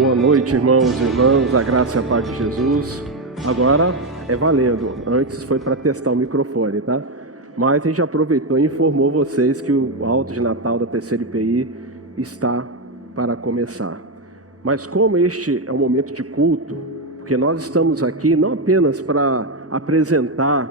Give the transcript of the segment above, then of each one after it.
Boa noite, irmãos e irmãs, a graça e a paz de Jesus. Agora é valendo, antes foi para testar o microfone, tá? Mas a gente aproveitou e informou vocês que o alto de Natal da terceira IPI está para começar. Mas como este é um momento de culto, porque nós estamos aqui não apenas para apresentar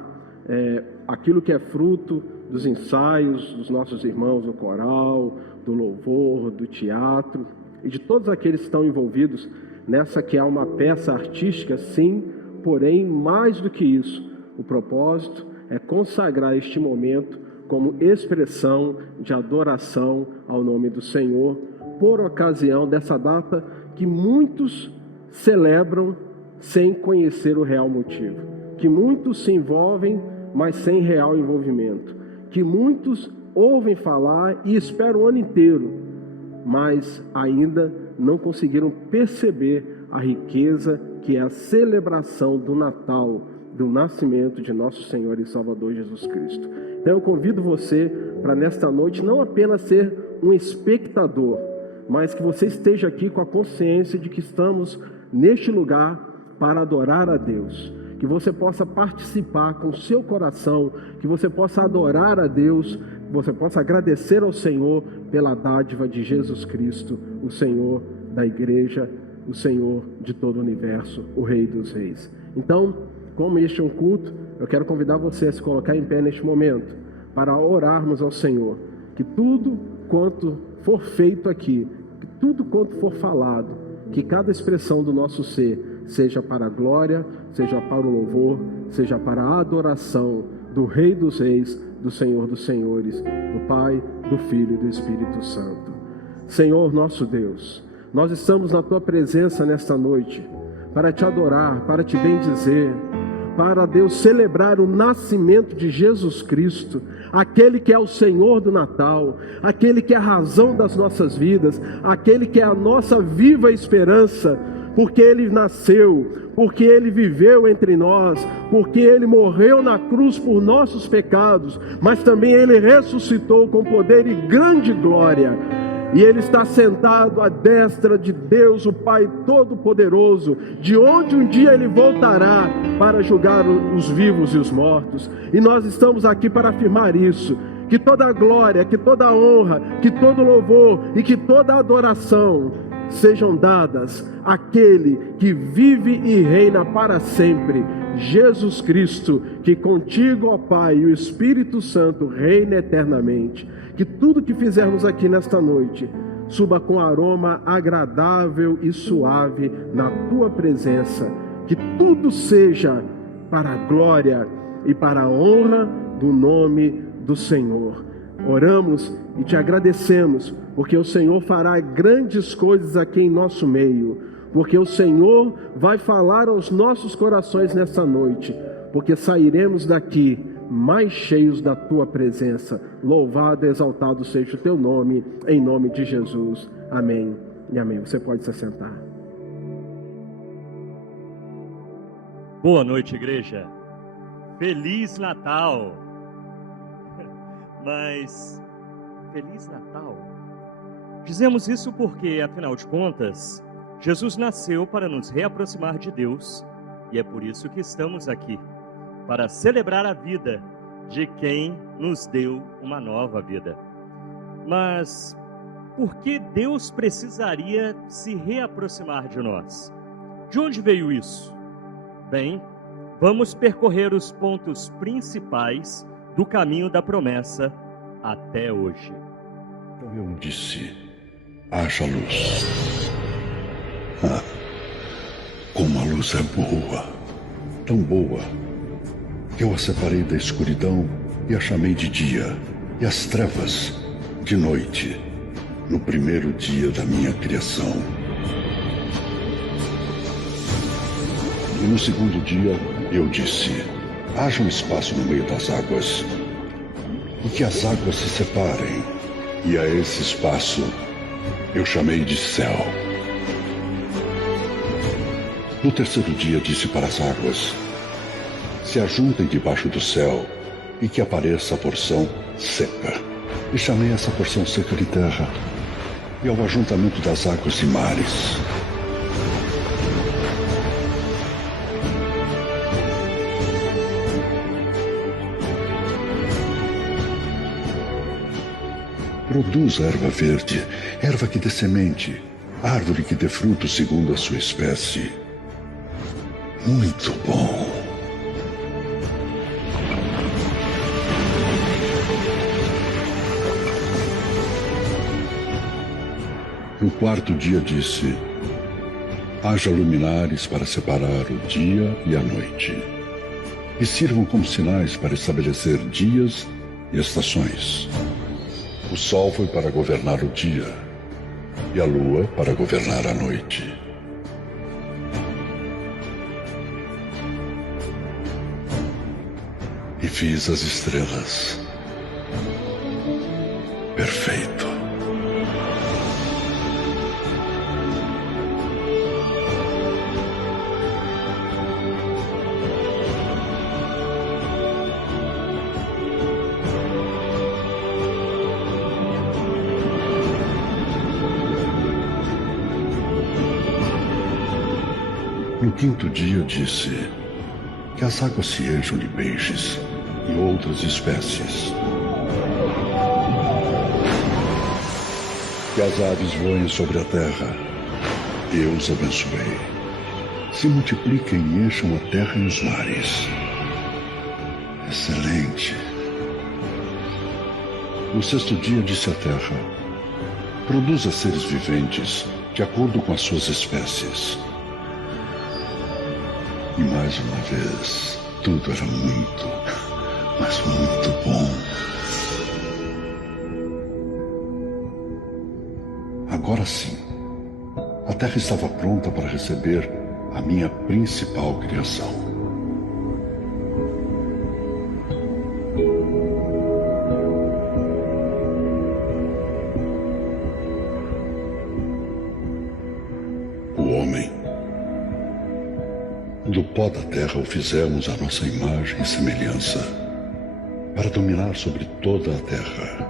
aquilo que é fruto dos ensaios dos nossos irmãos do coral, do louvor, do teatro e de todos aqueles que estão envolvidos nessa que é uma peça artística, sim, porém, mais do que isso, o propósito é consagrar este momento como expressão de adoração ao nome do Senhor, por ocasião dessa data que muitos celebram sem conhecer o real motivo, que muitos se envolvem, mas sem real envolvimento, que muitos ouvem falar e esperam o ano inteiro, mas ainda não conseguiram perceber a riqueza que é a celebração do Natal, do nascimento de nosso Senhor e Salvador Jesus Cristo. Então eu convido você para nesta noite não apenas ser um espectador, mas que você esteja aqui com a consciência de que estamos neste lugar para adorar a Deus, que você possa participar com o seu coração, que você possa adorar a Deus, que você possa agradecer ao Senhor pela dádiva de Jesus Cristo, o Senhor da igreja, o Senhor de todo o universo, o Rei dos Reis. Então, como este é um culto, eu quero convidar você a se colocar em pé neste momento, para orarmos ao Senhor, que tudo quanto for feito aqui, que tudo quanto for falado, que cada expressão do nosso ser seja para a glória, seja para o louvor, seja para a adoração do Rei dos Reis, do Senhor dos Senhores, do Pai, do Filho e do Espírito Santo. Senhor nosso Deus, nós estamos na Tua presença nesta noite, para Te adorar, para Te bendizer, para, Deus, celebrar o nascimento de Jesus Cristo, aquele que é o Senhor do Natal, aquele que é a razão das nossas vidas, aquele que é a nossa viva esperança, porque Ele nasceu, porque Ele viveu entre nós, porque Ele morreu na cruz por nossos pecados, mas também Ele ressuscitou com poder e grande glória. E Ele está sentado à destra de Deus, o Pai Todo-Poderoso, de onde um dia Ele voltará para julgar os vivos e os mortos. E nós estamos aqui para afirmar isso, que toda a glória, que toda a honra, que todo louvor e que toda a adoração sejam dadas àquele que vive e reina para sempre, Jesus Cristo, que contigo, ó Pai, e o Espírito Santo reina eternamente. Que tudo que fizermos aqui nesta noite suba com aroma agradável e suave na Tua presença. Que tudo seja para a glória e para a honra do nome do Senhor. Oramos e Te agradecemos, porque o Senhor fará grandes coisas aqui em nosso meio, porque o Senhor vai falar aos nossos corações nessa noite, porque sairemos daqui mais cheios da Tua presença. Louvado e exaltado seja o Teu nome, em nome de Jesus. Amém e amém. Você pode se assentar. Boa noite, igreja. Feliz Natal. Mas, Feliz Natal? Dizemos isso porque, afinal de contas, Jesus nasceu para nos reaproximar de Deus, e é por isso que estamos aqui, para celebrar a vida de quem nos deu uma nova vida. Mas por que Deus precisaria se reaproximar de nós? De onde veio isso? Bem, vamos percorrer os pontos principais do caminho da promessa até hoje. Então eu disse: haja luz. Como a luz é boa, tão boa, que eu a separei da escuridão e a chamei de dia, e as trevas de noite, no primeiro dia da minha criação. E no segundo dia eu disse: haja um espaço no meio das águas, e que as águas se separem, e a esse espaço eu chamei de céu. No terceiro dia disse para as águas: se ajuntem debaixo do céu, e que apareça a porção seca. E chamei essa porção seca de terra, e ao ajuntamento das águas de mares. Produz erva verde, erva que dê semente, árvore que dê fruto segundo a sua espécie. Muito bom. No quarto dia disse: haja luminares para separar o dia e a noite, e sirvam como sinais para estabelecer dias e estações. O sol foi para governar o dia, e a lua para governar a noite. E fiz as estrelas. Perfeito. No quinto dia disse: que as águas se encham de peixes e outras espécies. Que as aves voem sobre a terra. Eu os abençoei. Se multipliquem e encham a terra e os mares. Excelente. No sexto dia disse a terra: produza seres viventes de acordo com as suas espécies. E mais uma vez, tudo era muito, mas muito bom. Agora sim, a terra estava pronta para receber a minha principal criação. O homem. Do pó da terra o fizemos a nossa imagem e semelhança, para dominar sobre toda a terra.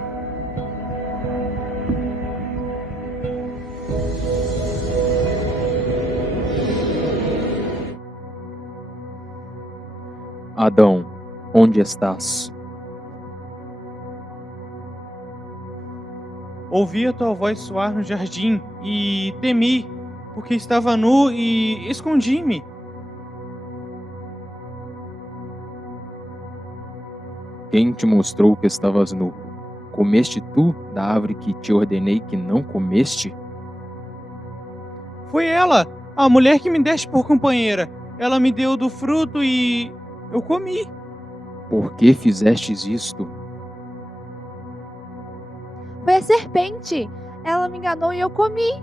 Adão, onde estás? Ouvi a tua voz soar no jardim e temi, porque estava nu e escondi-me. Quem te mostrou que estavas nu? Comeste tu da árvore que te ordenei que não comeste? Foi ela, a mulher que me deste por companheira. Ela me deu do fruto e eu comi. Por que fizestes isto? Foi a serpente. Ela me enganou e eu comi.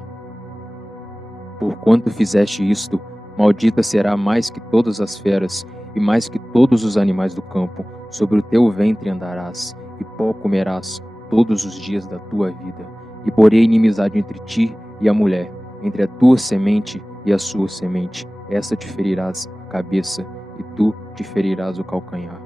Porquanto fizeste isto, maldita será mais que todas as feras e mais que todos os animais do campo. Sobre o teu ventre andarás, e pó comerás todos os dias da tua vida. E porei inimizade entre ti e a mulher, entre a tua semente e a sua semente. Esta te ferirás a cabeça, e tu te ferirás o calcanhar.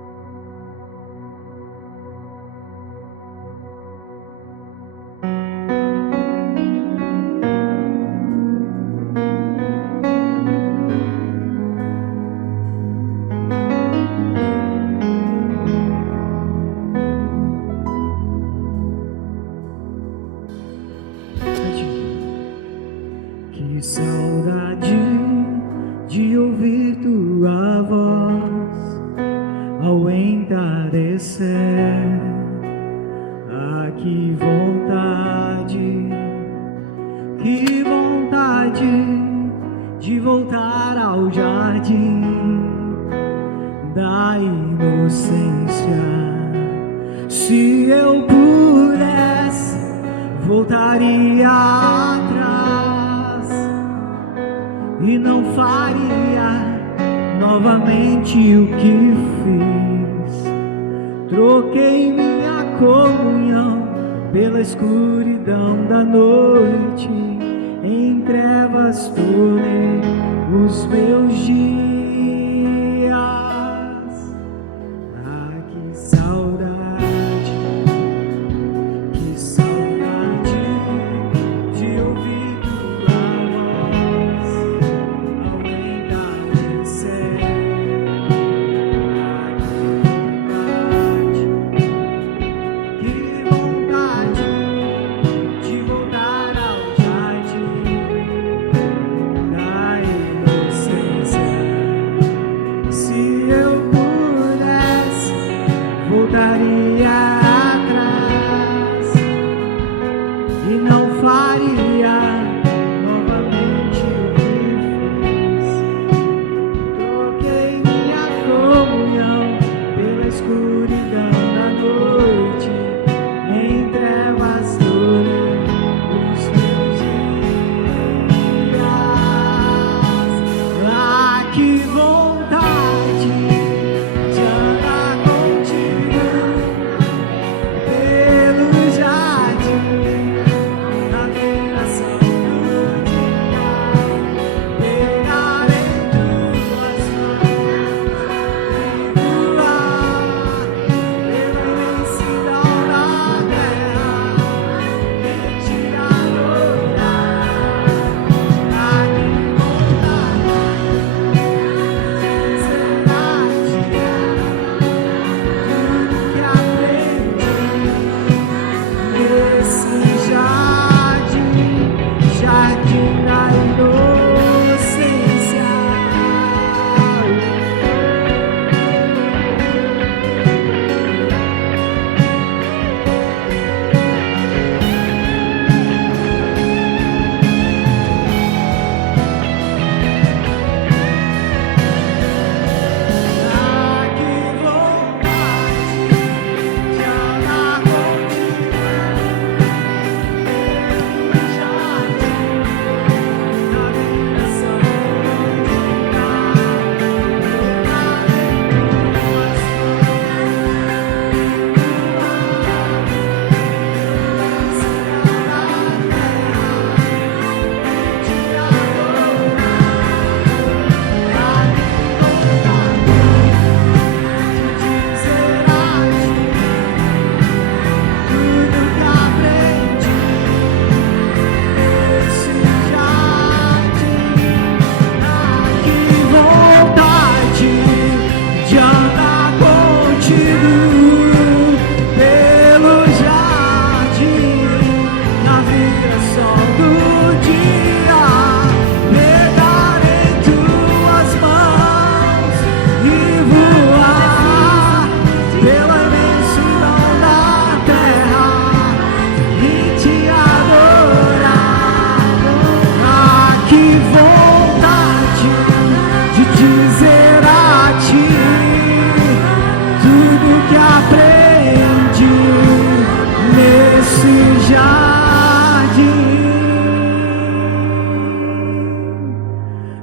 Que saudade de ouvir tua voz ao entardecer. Ah, que vontade de voltar ao jardim da inocência. Se eu pudesse, voltaria atrás e não faria novamente o que fiz. Troquei minha comunhão pela escuridão da noite, em trevas tornei os meus dias. Ah, que saudade de ouvir tua voz ao entardecer. Ah, que vontade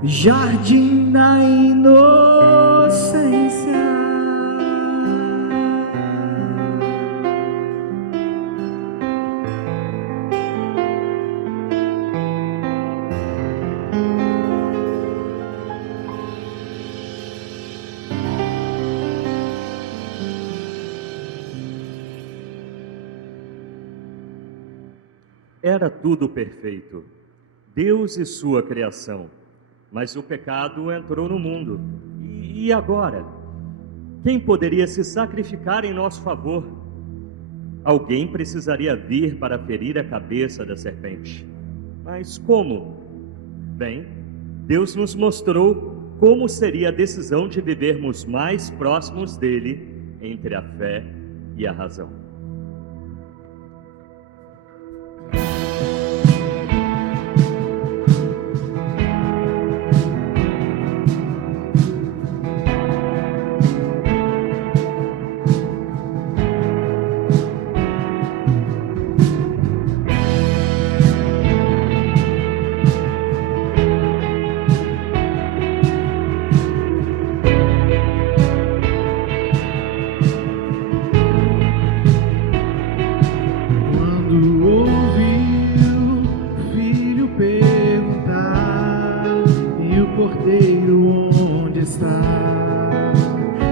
jardim da inocência. Era tudo perfeito, Deus e sua criação, mas o pecado entrou no mundo. E agora? Quem poderia se sacrificar em nosso favor? Alguém precisaria vir para ferir a cabeça da serpente. Mas como? Bem, Deus nos mostrou como seria a decisão de vivermos mais próximos dele entre a fé e a razão.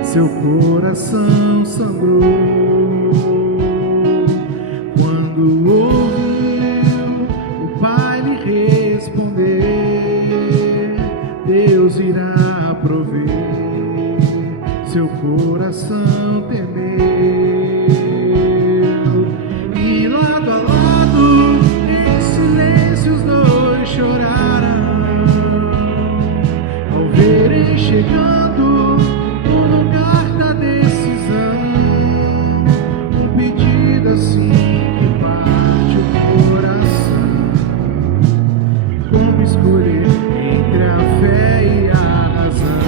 Seu coração sangrou quando ouviu o Pai lhe responder: Deus irá prover. Seu coração temeu e lado a lado em silêncio os dois choraram ao verem chegando assim que parte o coração. Como escolher entre a fé e a razão?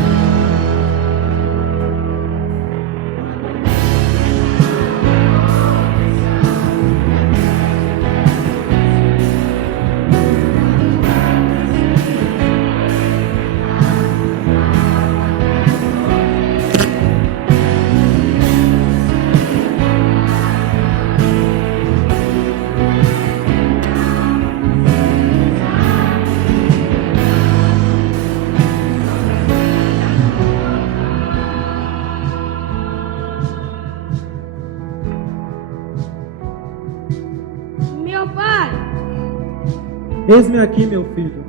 Eis-me aqui, meu filho.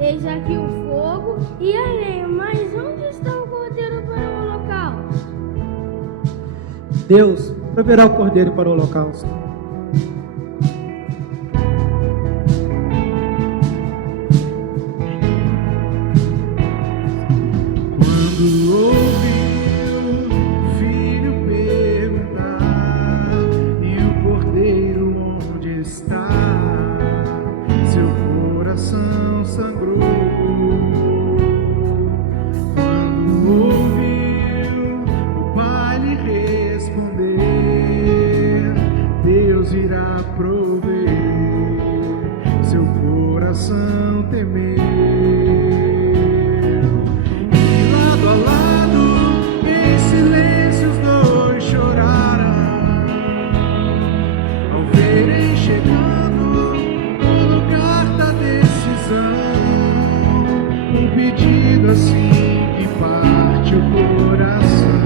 Eis aqui o fogo e a lenha, mas onde está o cordeiro para o holocausto? Deus proverá o cordeiro para o holocausto. Quando ouviu o filho perguntar e o cordeiro onde está, seu coração sangrou. Quando ouviu o Pai lhe responder: Deus irá prover. Seu coração temeu e lado a lado em silêncio os dois choraram ao verem chegando um pedido assim que parte o coração.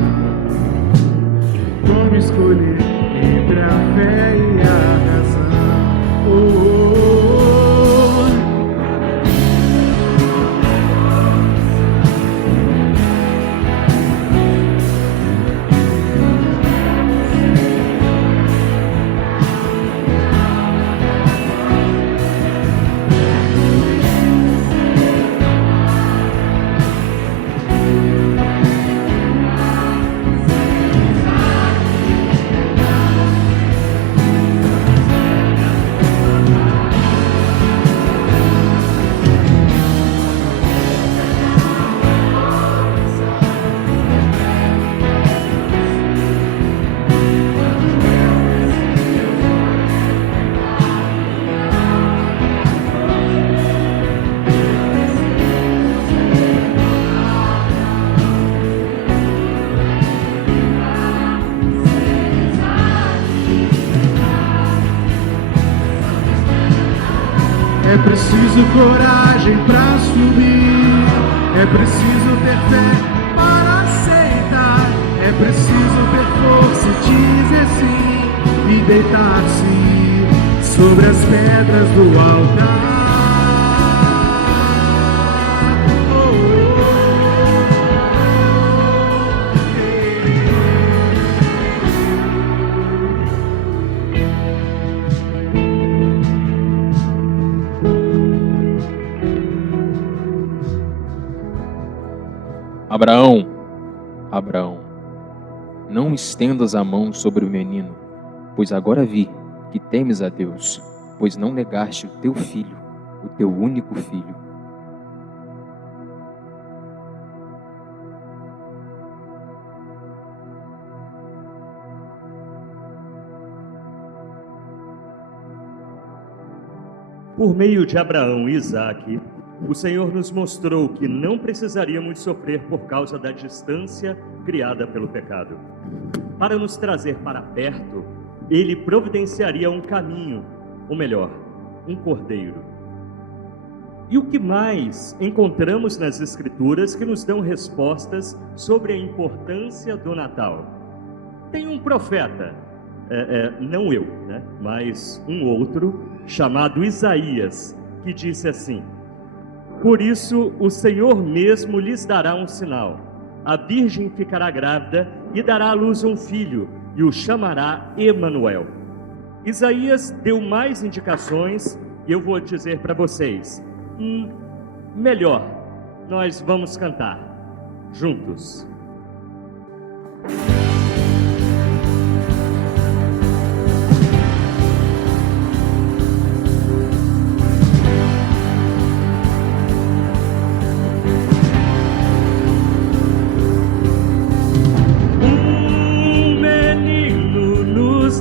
Como escolher entre a fé e a razão? Oh, oh, oh. preciso coragem pra subir, é preciso ter fé para aceitar, é preciso ter força e dizer sim, e deitar-se sobre as pedras do altar. Abraão, Abraão, não estendas a mão sobre o menino, pois agora vi que temes a Deus, pois não negaste o teu filho, o teu único filho. Por meio de Abraão e Isaque, o Senhor nos mostrou que não precisaríamos sofrer por causa da distância criada pelo pecado. Para nos trazer para perto, Ele providenciaria um caminho, ou melhor, um cordeiro. E o que mais encontramos nas Escrituras que nos dão respostas sobre a importância do Natal? Tem um profeta, não eu, né, mas um outro, chamado Isaías, que disse assim: por isso o Senhor mesmo lhes dará um sinal. A virgem ficará grávida e dará à luz um filho, e o chamará Emanuel. Isaías deu mais indicações, e eu vou dizer para vocês. Melhor, nós vamos cantar juntos.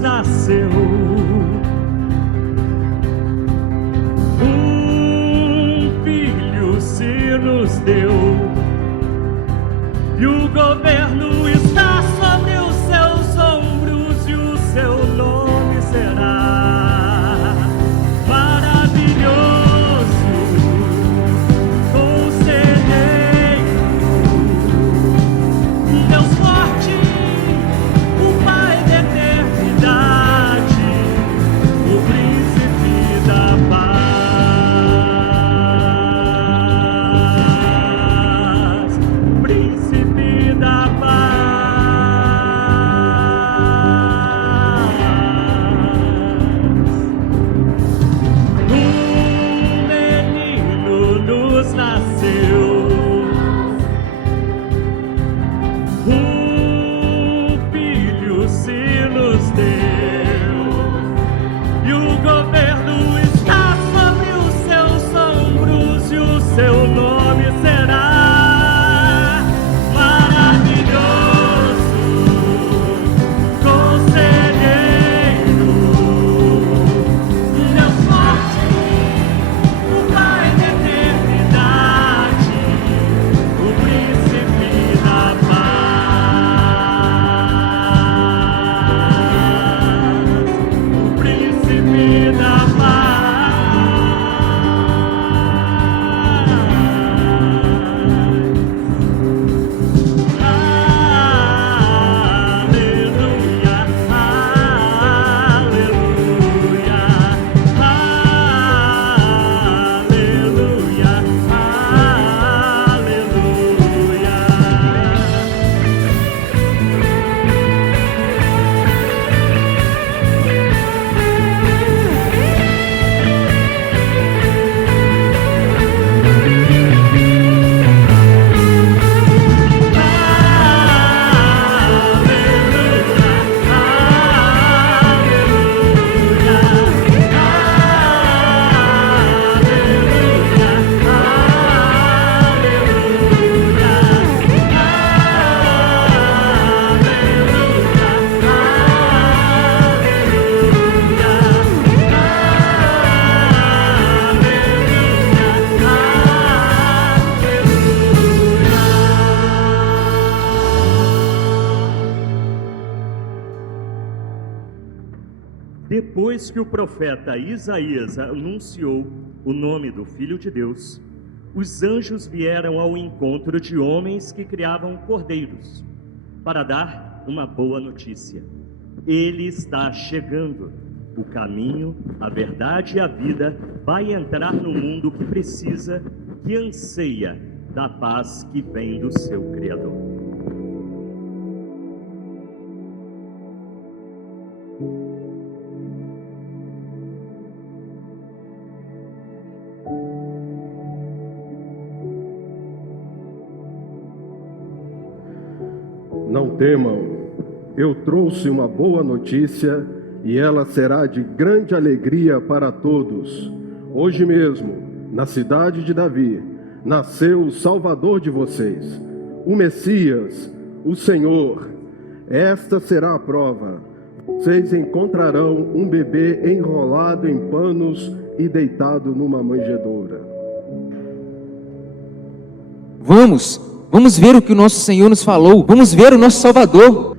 Nasceu um filho se nos deu, e o depois que o profeta Isaías anunciou o nome do Filho de Deus, os anjos vieram ao encontro de homens que criavam cordeiros, para dar uma boa notícia. Ele está chegando. O caminho, a verdade e a vida vai entrar no mundo que precisa, que anseia da paz que vem do seu Criador. Não temam, eu trouxe uma boa notícia e ela será de grande alegria para todos. Hoje mesmo, na cidade de Davi, nasceu o Salvador de vocês, o Messias, o Senhor. Esta será a prova. Vocês encontrarão um bebê enrolado em panos e deitado numa manjedoura. Vamos ver o que o nosso Senhor nos falou. Vamos ver o nosso Salvador.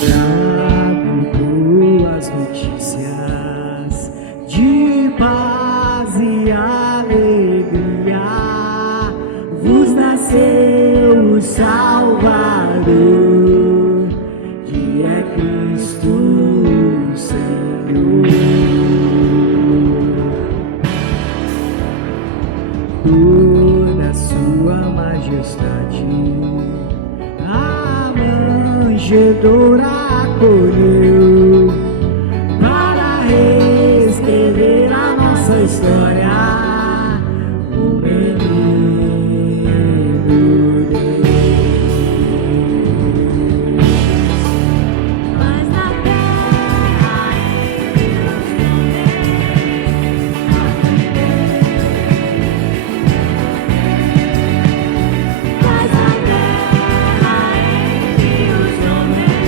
Trago boas notícias de paz e alegria. Vos nasceu o Salvador, que é Cristo o Senhor. Toda sua majestade a manjedoura acolheu para reescrever a nossa história. O menino Deus. Mas na terra entre os homens, mas na terra entre os homens.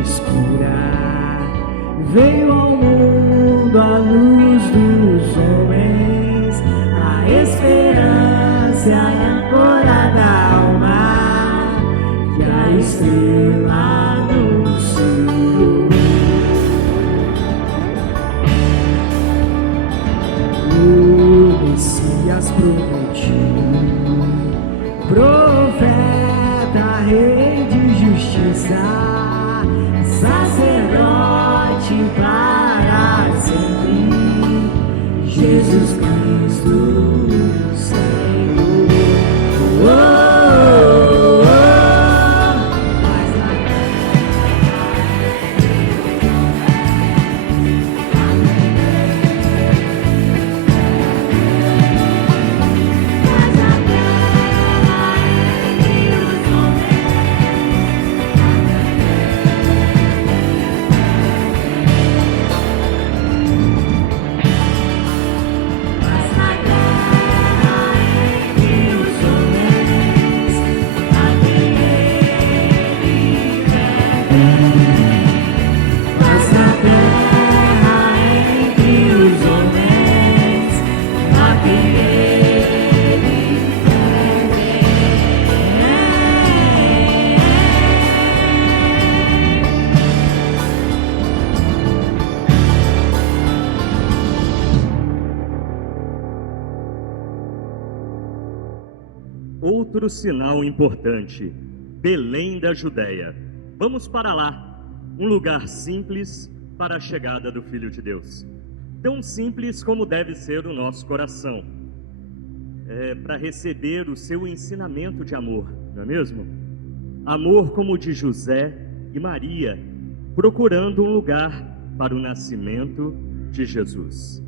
Escura, veio ao mundo a luz dos homens, a esperança e a âncora da alma, que a estrela anunciou. O Messias prometido, profeta, rei de justiça, sacerdote para sempre, Jesus Cristo, Senhor. Oh, oh, oh. Mas na terra entre os homens. Outro sinal importante, Belém da Judéia. Vamos para lá, um lugar simples para a chegada do Filho de Deus. Tão simples como deve ser o nosso coração, para receber o seu ensinamento de amor, não é mesmo? Amor como o de José e Maria, procurando um lugar para o nascimento de Jesus.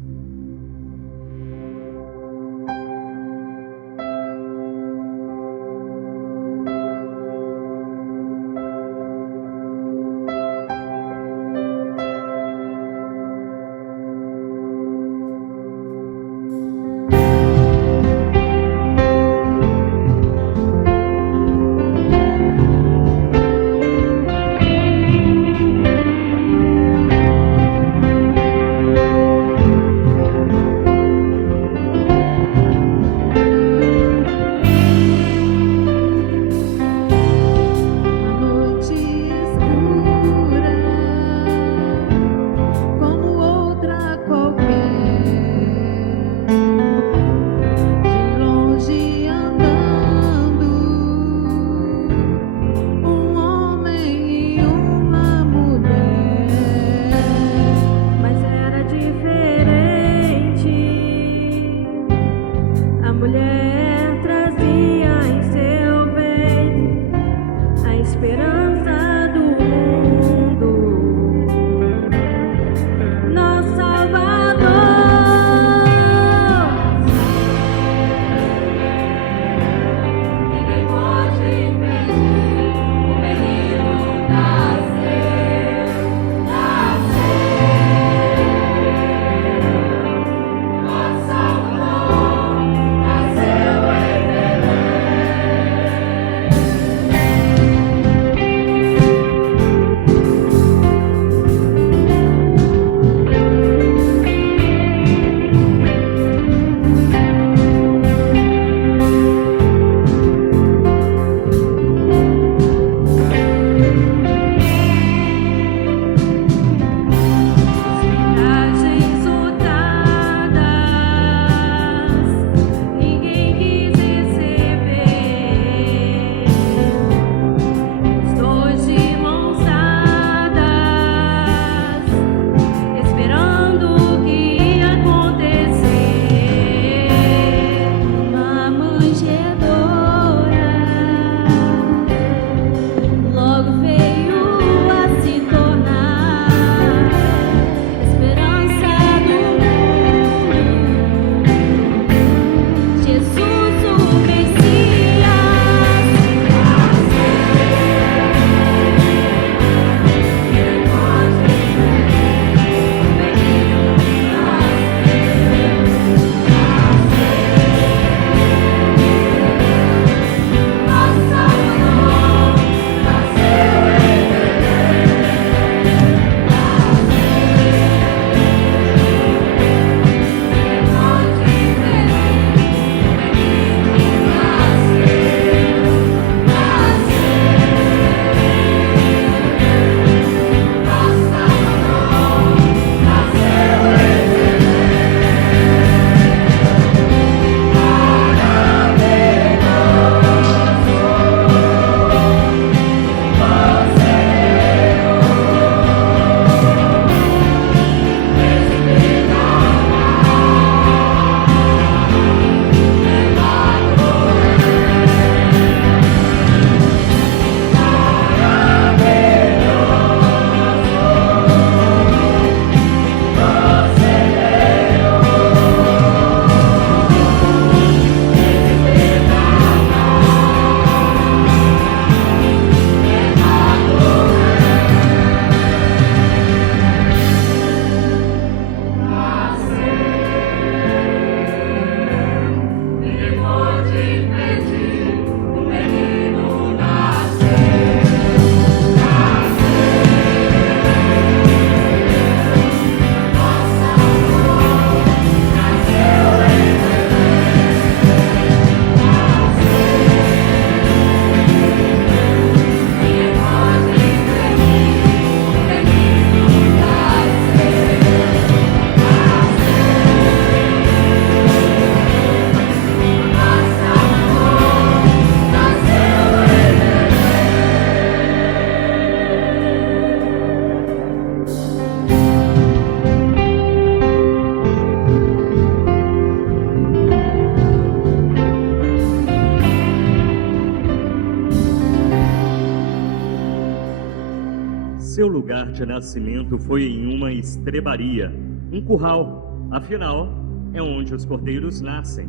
seu lugar de nascimento foi em uma estrebaria, um curral, afinal, é onde os cordeiros nascem.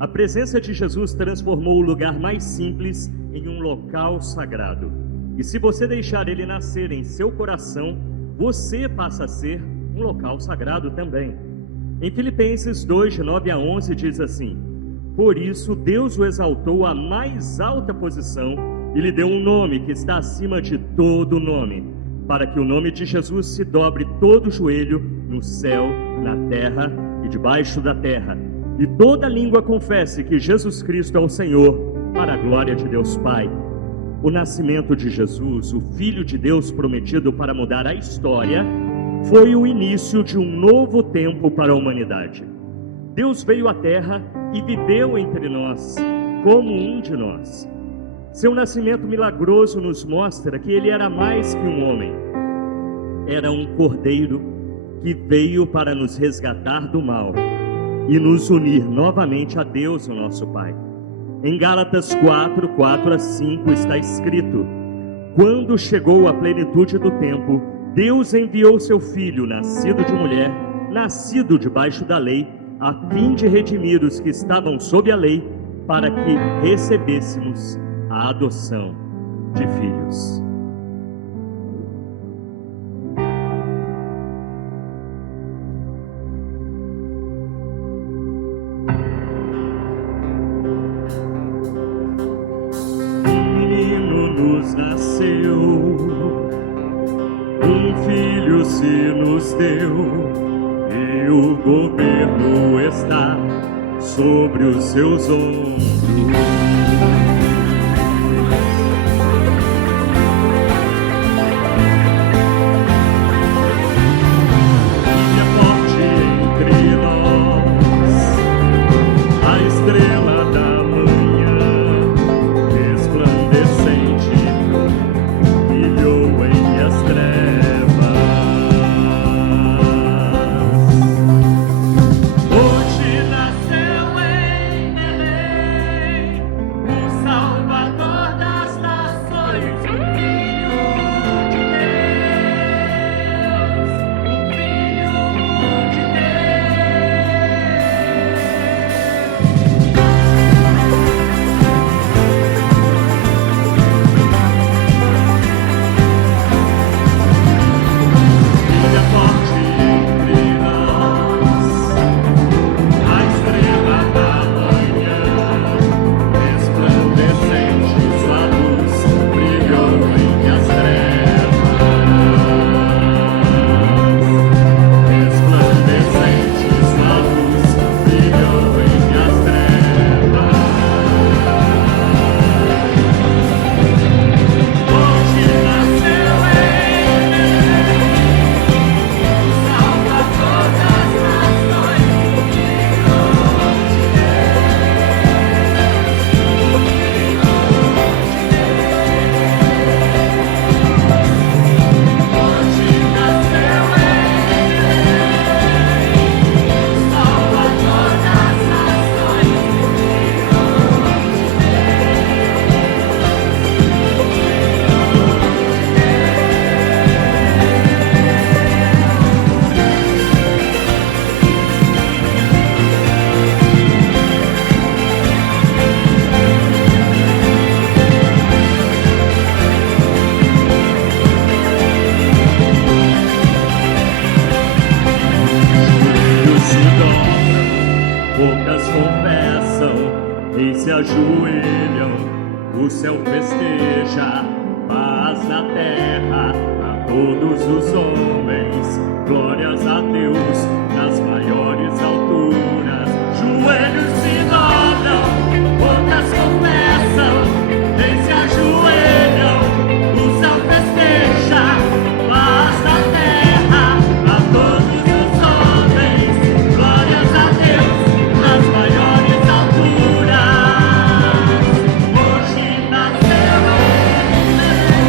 A presença de Jesus transformou o lugar mais simples em um local sagrado. E se você deixar ele nascer em seu coração, você passa a ser um local sagrado também. Em Filipenses 2, de 9 a 11, diz assim: por isso Deus o exaltou à mais alta posição e lhe deu um nome que está acima de todo nome, para que o nome de Jesus se dobre todo o joelho no céu, na terra e debaixo da terra, e toda língua confesse que Jesus Cristo é o Senhor, para a glória de Deus Pai. O nascimento de Jesus, o Filho de Deus prometido para mudar a história, foi o início de um novo tempo para a humanidade. Deus veio à Terra e viveu entre nós, como um de nós. Seu nascimento milagroso nos mostra que ele era mais que um homem. Era um cordeiro que veio para nos resgatar do mal e nos unir novamente a Deus, o nosso Pai. Em Gálatas 4, 4 a 5 está escrito: quando chegou a plenitude do tempo, Deus enviou seu Filho, nascido de mulher, nascido debaixo da lei, a fim de redimir os que estavam sob a lei, para que recebêssemos a adoção de filhos. Nos nasceu, um filho se nos deu, e o governo está sobre os seus ombros. E é forte entre nós a estrela da manhã, resplandecente, brilhou em as trevas. Hoje nasceu em Belém o Salvador das nações, o Filho de Deus, o Filho de Deus. Brilha forte entre nós a estrela da manhã, resplandecente sua luz brilhou em as trevas. Resplandecente sua luz brilhou em as trevas. Hoje nasceu em Belém o Salvador das nações, o Filho de Deus. Hoje nasceu em Belém o Salvador das nações, o joelhos se dobram, bocas confessam, reis se ajoelham, o céu festeja, paz na terra a todos os homens, glórias a Deus nas maiores alturas. Joelhos se dobram, bocas confessam, reis se ajoelham, o céu festeja, paz na terra a todos os homens, glórias a Deus nas maiores alturas. Hoje nasceu em Belém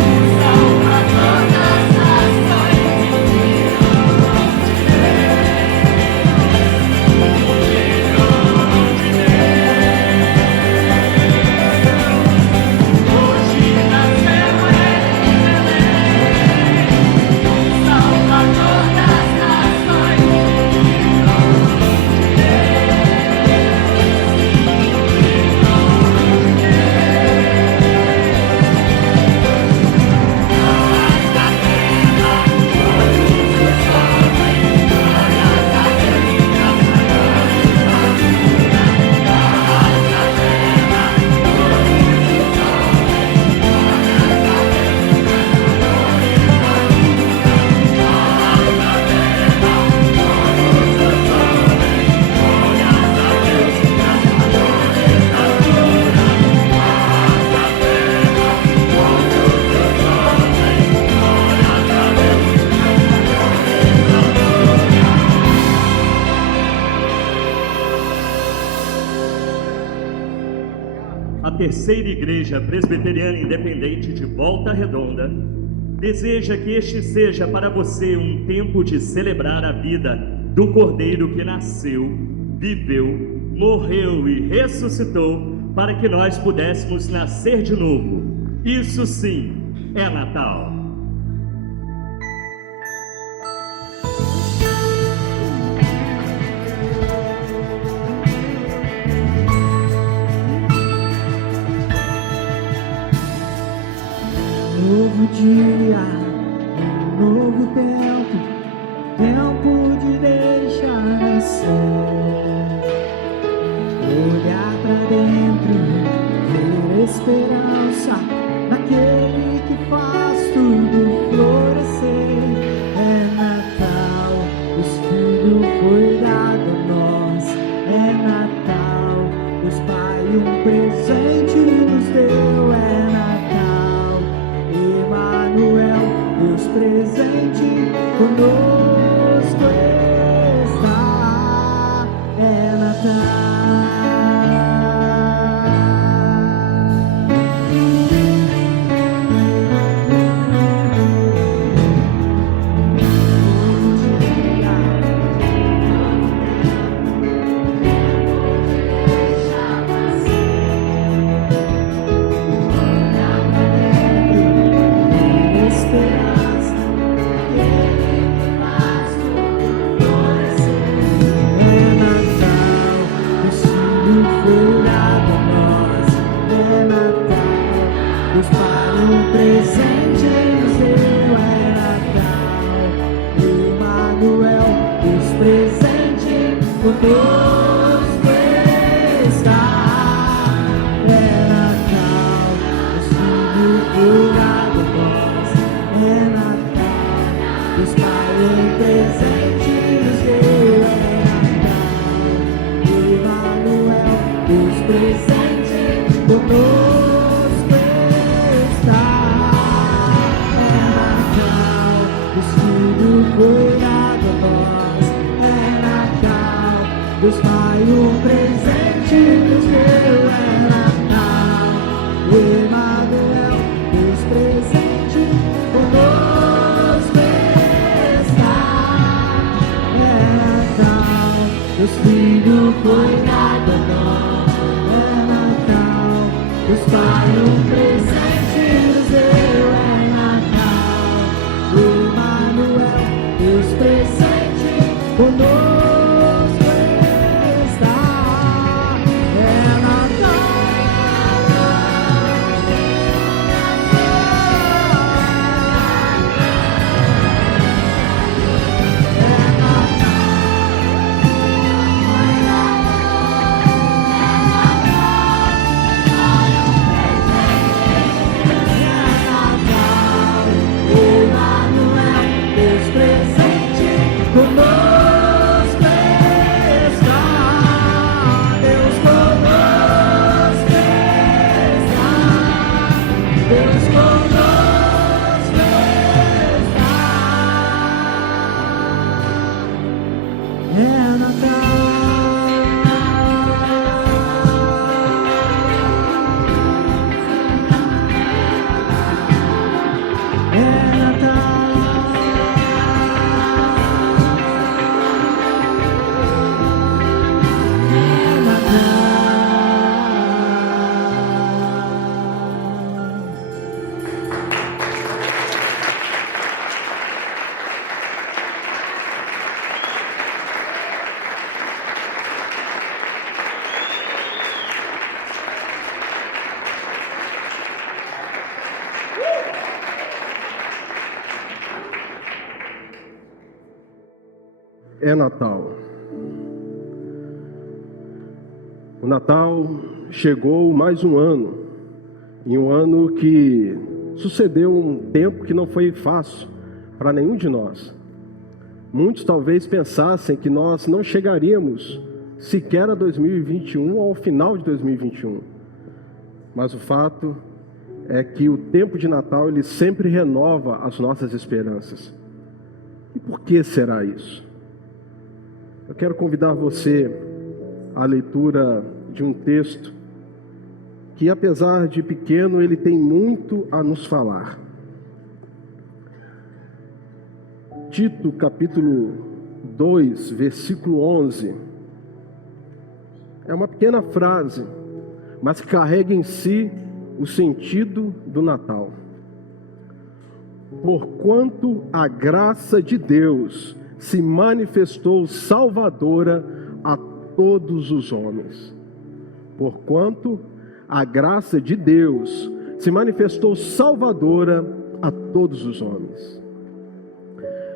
o Salvador das nações, o Filho de Deus. a terceira igreja presbiteriana independente de Volta Redonda, deseja que este seja para você um tempo de celebrar a vida do Cordeiro que nasceu, viveu, morreu e ressuscitou para que nós pudéssemos nascer de novo. Isso sim é Natal. Novo dia, um novo tempo, tempo de deixar nascer. Olhar pra dentro, ver esperança naquele que faz tudo florescer. É Natal, os filhos foi dado a nós. É Natal, os Pai um presente nos deu. É Natal, Emmanuel, Deus presente conosco está. É Natal. É Natal. O Natal chegou mais um ano, em um ano que sucedeu um tempo que não foi fácil para nenhum de nós. Muitos talvez pensassem que nós não chegaríamos sequer a 2021 ou ao final de 2021. Mas o fato é que o tempo de Natal ele sempre renova as nossas esperanças. E por que será isso? Eu quero convidar você à leitura de um texto que apesar de pequeno, ele tem muito a nos falar. Tito, capítulo 2, versículo 11. É uma pequena frase, mas que carrega em si o sentido do Natal. Porquanto a graça de Deus se manifestou salvadora a todos os homens. Porquanto a graça de Deus se manifestou salvadora a todos os homens.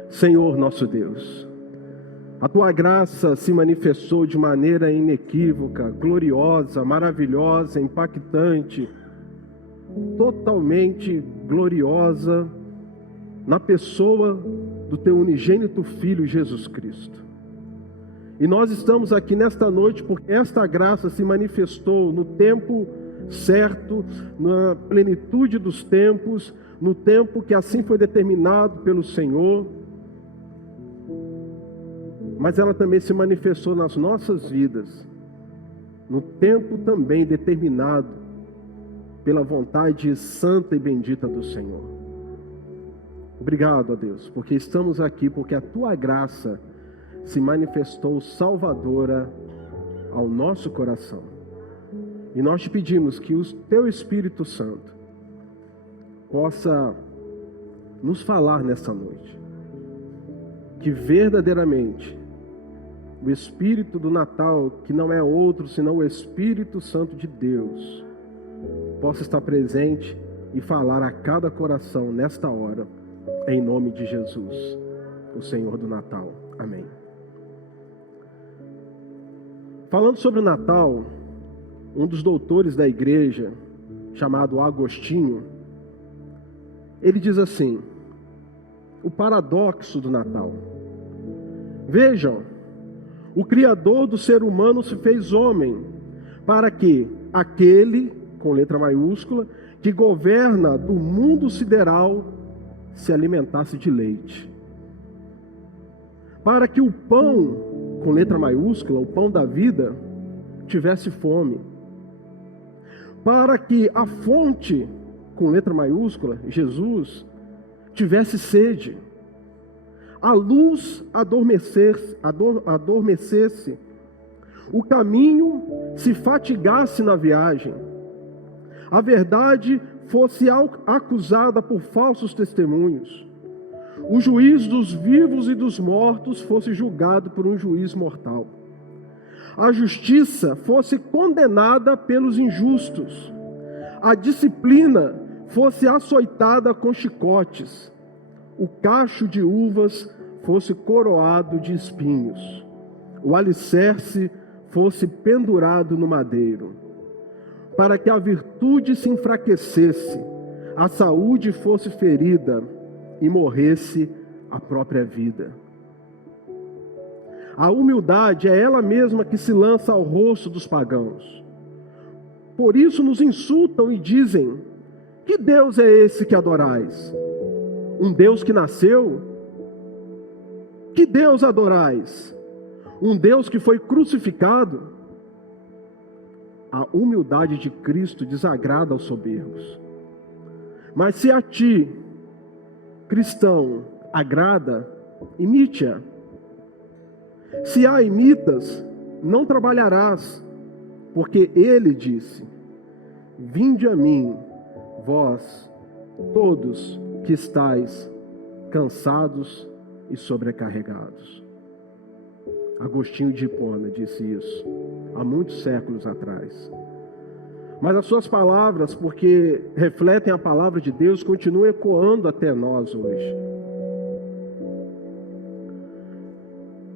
Senhor nosso Deus, a tua graça se manifestou de maneira inequívoca, gloriosa, maravilhosa, impactante, totalmente gloriosa na pessoa do teu unigênito Filho Jesus Cristo. E nós estamos aqui nesta noite porque esta graça se manifestou no tempo certo, na plenitude dos tempos, no tempo que assim foi determinado pelo Senhor. Mas ela também se manifestou nas nossas vidas, no tempo também determinado pela vontade santa e bendita do Senhor. Obrigado, ó Deus, porque estamos aqui, porque a tua graça se manifestou salvadora ao nosso coração. E nós te pedimos que o teu Espírito Santo possa nos falar nesta noite, que verdadeiramente o Espírito do Natal, que não é outro senão o Espírito Santo de Deus, possa estar presente e falar a cada coração nesta hora, em nome de Jesus, o Senhor do Natal. Amém. Falando sobre o Natal, um dos doutores da igreja, chamado Agostinho, ele diz assim: o paradoxo do Natal. Vejam, o Criador do ser humano se fez homem, para que aquele, com letra maiúscula, que governa do mundo sideral, se alimentasse de leite. Para que o pão, com letra maiúscula, o pão da vida, tivesse fome. Para que a fonte, com letra maiúscula, Jesus, tivesse sede. A luz adormecesse, o caminho se fatigasse na viagem, a verdade fosse acusada por falsos testemunhos, o juiz dos vivos e dos mortos fosse julgado por um juiz mortal, a justiça fosse condenada pelos injustos, a disciplina fosse açoitada com chicotes, o cacho de uvas fosse coroado de espinhos, o alicerce fosse pendurado no madeiro, para que a virtude se enfraquecesse, a saúde fosse ferida e morresse a própria vida. A humildade é ela mesma que se lança ao rosto dos pagãos. Por isso nos insultam e dizem: que Deus é esse que adorais? Um Deus que nasceu? Que Deus adorais? Um Deus que foi crucificado? A humildade de Cristo desagrada aos soberbos. Mas se a ti, cristão, agrada, imite-a. Se a imitas, não trabalharás, porque ele disse: vinde a mim, vós, todos que estáis cansados e sobrecarregados. Agostinho de Hipona disse isso há muitos séculos atrás. Mas as suas palavras, porque refletem a palavra de Deus, continuam ecoando até nós hoje.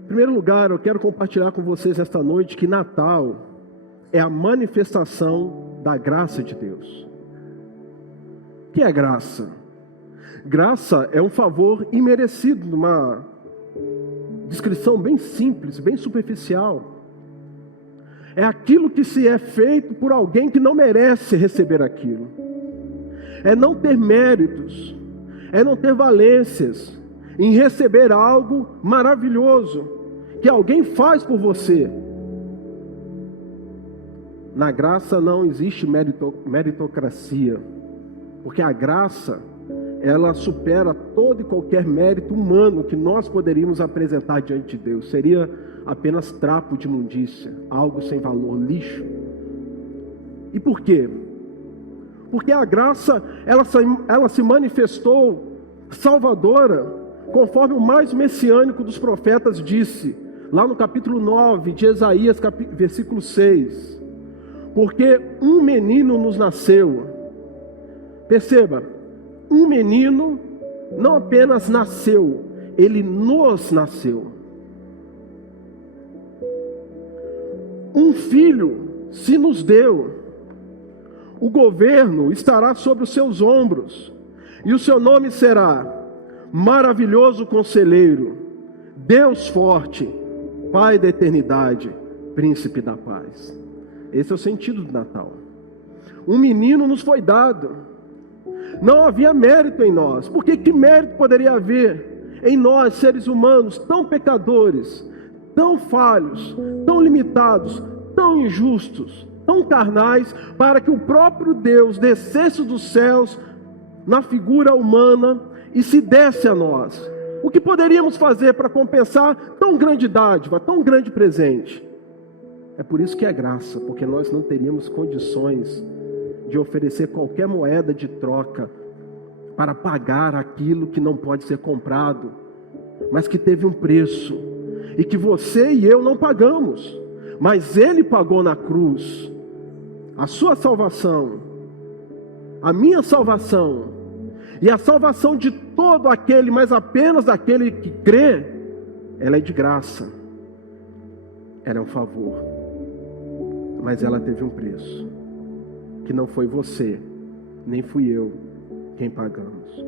Em primeiro lugar, eu quero compartilhar com vocês esta noite que Natal é a manifestação da graça de Deus. O que é graça? Graça é um favor imerecido, uma descrição bem simples, bem superficial. É aquilo que se é feito por alguém que não merece receber aquilo. É não ter méritos, é não ter valências em receber algo maravilhoso que alguém faz por você. Na graça não existe meritocracia, porque a graça, ela supera todo e qualquer mérito humano que nós poderíamos apresentar diante de Deus. Seria apenas trapo de imundícia, algo sem valor, lixo. E por quê? Porque a graça, ela se manifestou salvadora, conforme o mais messiânico dos profetas disse, lá no capítulo 9 de Isaías, versículo 6. Porque um menino nos nasceu. Perceba, um menino não apenas nasceu, ele nos nasceu. Um filho se nos deu. O governo estará sobre os seus ombros, e o seu nome será Maravilhoso Conselheiro, Deus Forte, Pai da Eternidade, Príncipe da Paz. Esse é o sentido do Natal. Um menino nos foi dado. Não havia mérito em nós. Porque que mérito poderia haver em nós, seres humanos, tão pecadores, tão falhos, tão limitados, tão injustos, tão carnais, para que o próprio Deus descesse dos céus na figura humana e se desse a nós? O que poderíamos fazer para compensar tão grande dádiva, tão grande presente? É por isso que é graça, porque nós não teríamos condições de oferecer qualquer moeda de troca para pagar aquilo que não pode ser comprado, mas que teve um preço, e que você e eu não pagamos, mas Ele pagou na cruz. A sua salvação, a minha salvação, e a salvação de todo aquele, mas apenas daquele que crê, ela é de graça, ela é um favor, mas ela teve um preço, que não foi você, nem fui eu quem pagamos.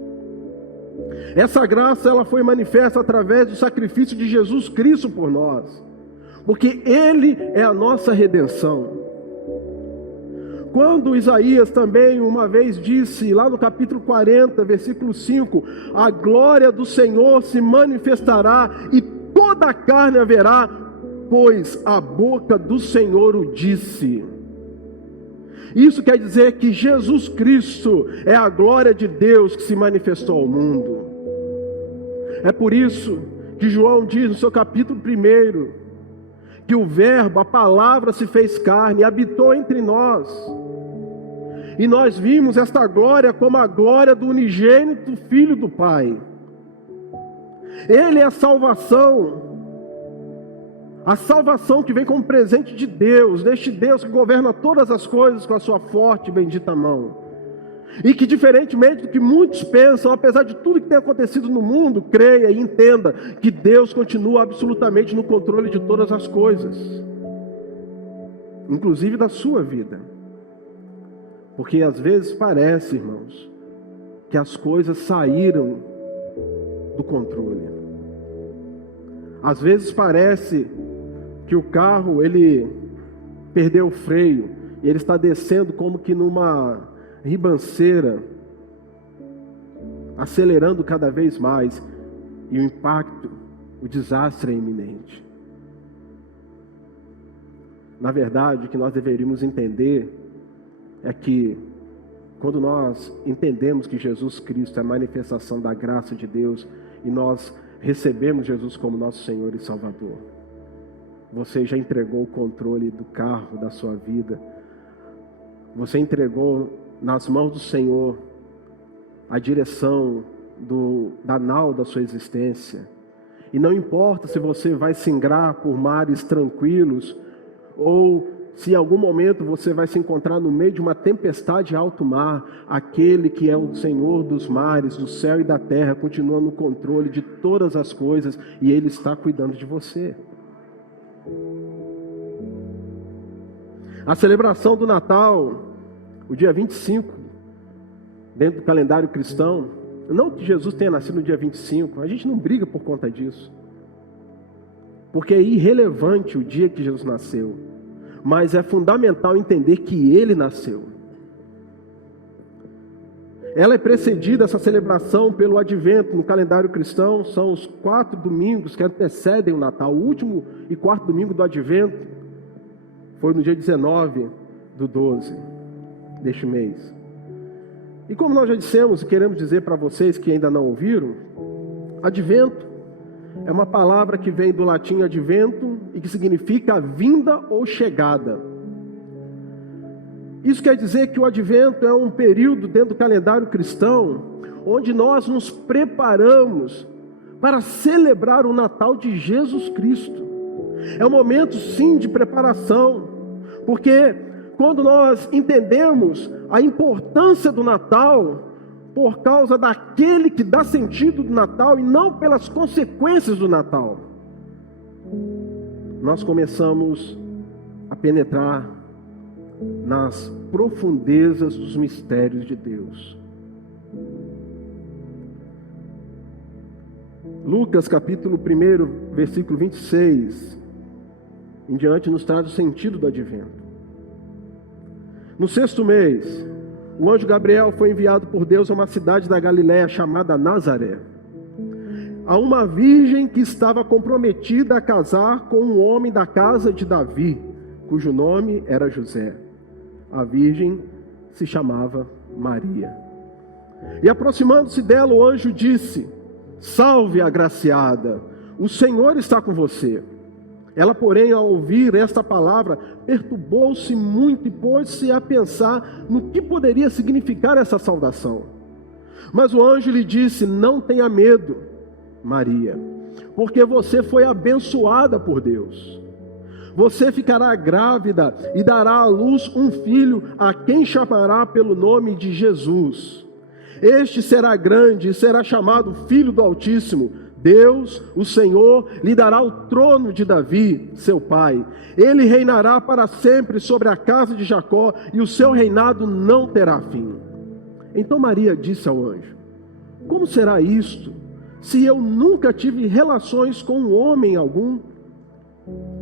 Essa graça, ela foi manifesta através do sacrifício de Jesus Cristo por nós, porque Ele é a nossa redenção. Quando Isaías também uma vez disse, lá no capítulo 40, versículo 5, a glória do Senhor se manifestará e toda a carne haverá, pois a boca do Senhor o disse. Isso quer dizer que Jesus Cristo é a glória de Deus que se manifestou ao mundo. É por isso que João diz no seu capítulo 1, que o verbo, a palavra se fez carne e habitou entre nós. E nós vimos esta glória como a glória do unigênito Filho do Pai. Ele é a salvação que vem como presente de Deus, deste Deus que governa todas as coisas com a sua forte e bendita mão. E que, diferentemente do que muitos pensam, apesar de tudo que tem acontecido no mundo, creia e entenda que Deus continua absolutamente no controle de todas as coisas, inclusive da sua vida. Porque às vezes parece, irmãos, que as coisas saíram do controle. Às vezes parece que o carro, ele perdeu o freio, e ele está descendo como que numa ribanceira, acelerando cada vez mais, e o impacto, o desastre é iminente. Na verdade, o que nós deveríamos entender é que, quando nós entendemos que Jesus Cristo é a manifestação da graça de Deus, e nós recebemos Jesus como nosso Senhor e Salvador, você já entregou o controle do carro da sua vida, você entregou nas mãos do Senhor a direção da nau da sua existência. E não importa se você vai singrar por mares tranquilos, ou se em algum momento você vai se encontrar no meio de uma tempestade de alto mar, aquele que é o Senhor dos mares, do céu e da terra, continua no controle de todas as coisas, e Ele está cuidando de você. A celebração do Natal, o dia 25, dentro do calendário cristão, não que Jesus tenha nascido no dia 25, a gente não briga por conta disso, porque é irrelevante o dia que Jesus nasceu, mas é fundamental entender que Ele nasceu. Ela é precedida, essa celebração, pelo advento no calendário cristão. São os 4 domingos que antecedem o Natal. O último e 4º domingo do advento foi no dia 19, do 12 deste mês. E como nós já dissemos e queremos dizer para vocês que ainda não ouviram, advento é uma palavra que vem do latim advento e que significa vinda ou chegada. Isso quer dizer que o advento é um período dentro do calendário cristão onde nós nos preparamos para celebrar o Natal de Jesus Cristo. É um momento sim de preparação, porque quando nós entendemos a importância do Natal por causa daquele que dá sentido do Natal e não pelas consequências do Natal, nós começamos a penetrar nas profundezas dos mistérios de Deus. Lucas capítulo 1, versículo 26 em diante nos traz o sentido do advento. No 6º mês, o anjo Gabriel foi enviado por Deus a uma cidade da Galiléia chamada Nazaré, a uma virgem que estava comprometida a casar com um homem da casa de Davi, cujo nome era José. A virgem se chamava Maria. E aproximando-se dela, o anjo disse: Salve, agraciada, o Senhor está com você. Ela, porém, ao ouvir esta palavra, perturbou-se muito e pôs-se a pensar no que poderia significar essa saudação. Mas o anjo lhe disse: Não tenha medo, Maria, porque você foi abençoada por Deus. Você ficará grávida e dará à luz um filho, a quem chamará pelo nome de Jesus. Este será grande e será chamado Filho do Altíssimo. Deus, o Senhor, lhe dará o trono de Davi, seu pai. Ele reinará para sempre sobre a casa de Jacó, e o seu reinado não terá fim. Então Maria disse ao anjo: Como será isto, se eu nunca tive relações com um homem algum?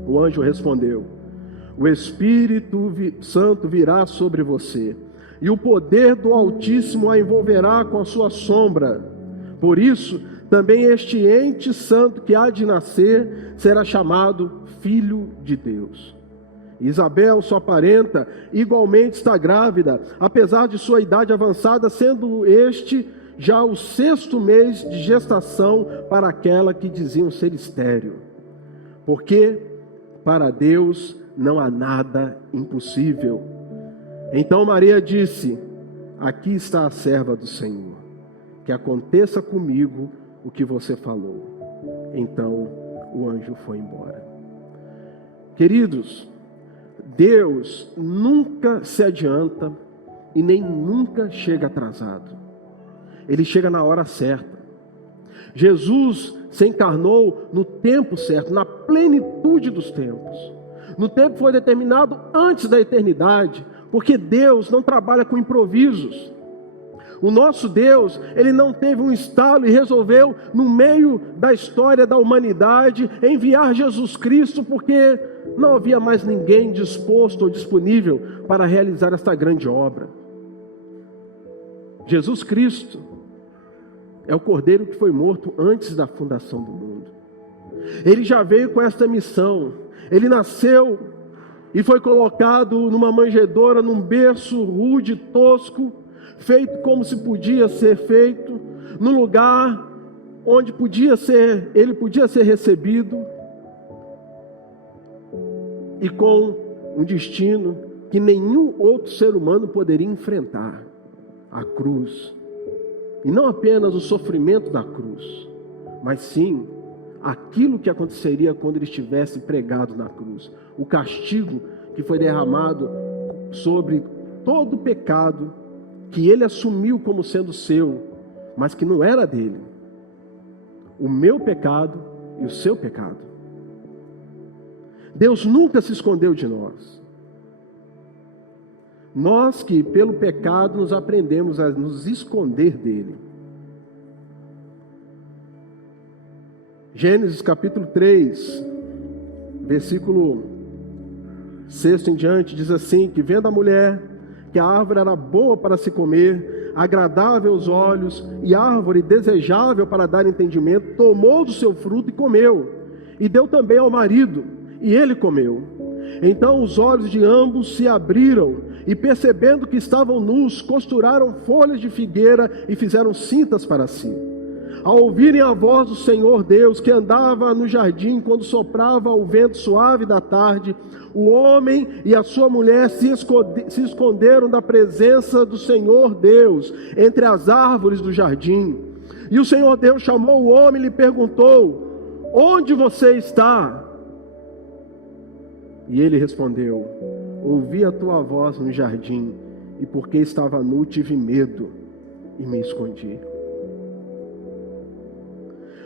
O anjo respondeu: O Espírito Santo virá sobre você, e o poder do Altíssimo a envolverá com a sua sombra. Por isso, também este ente santo que há de nascer será chamado Filho de Deus. Isabel, sua parenta, igualmente está grávida, apesar de sua idade avançada, sendo este já o 6º mês de gestação para aquela que diziam ser estéril. Porque para Deus não há nada impossível. Então Maria disse: Aqui está a serva do Senhor, que aconteça comigo o que você falou. Então o anjo foi embora. Queridos, Deus nunca se adianta e nem nunca chega atrasado. Ele chega na hora certa. Jesus se encarnou no tempo certo, na plenitude dos tempos. No tempo que foi determinado antes da eternidade, porque Deus não trabalha com improvisos. O nosso Deus, Ele não teve um estalo e resolveu, no meio da história da humanidade, enviar Jesus Cristo, porque não havia mais ninguém disposto ou disponível para realizar esta grande obra. Jesus Cristo é o Cordeiro que foi morto antes da fundação do mundo. Ele já veio com esta missão. Ele nasceu e foi colocado numa manjedoura, num berço rude, tosco, feito como se podia ser feito, no lugar onde ele podia ser recebido, e com um destino que nenhum outro ser humano poderia enfrentar: a cruz. E não apenas o sofrimento da cruz, mas sim aquilo que aconteceria quando ele estivesse pregado na cruz, o castigo que foi derramado sobre todo o pecado que ele assumiu como sendo seu, mas que não era dele. O meu pecado e o seu pecado. Deus nunca se escondeu de nós. Nós que pelo pecado nos aprendemos a nos esconder dele. Gênesis capítulo 3, versículo 6 em diante, diz assim: que vendo a mulher que a árvore era boa para se comer, agradável aos olhos, e árvore desejável para dar entendimento, tomou do seu fruto e comeu, e deu também ao marido, e ele comeu. Então os olhos de ambos se abriram, e percebendo que estavam nus, costuraram folhas de figueira e fizeram cintas para si. Ao ouvirem a voz do Senhor Deus, que andava no jardim quando soprava o vento suave da tarde, o homem e a sua mulher se esconderam da presença do Senhor Deus entre as árvores do jardim. E o Senhor Deus chamou o homem e lhe perguntou: onde você está? E ele respondeu: ouvi a tua voz no jardim, e porque estava nu tive medo e me escondi.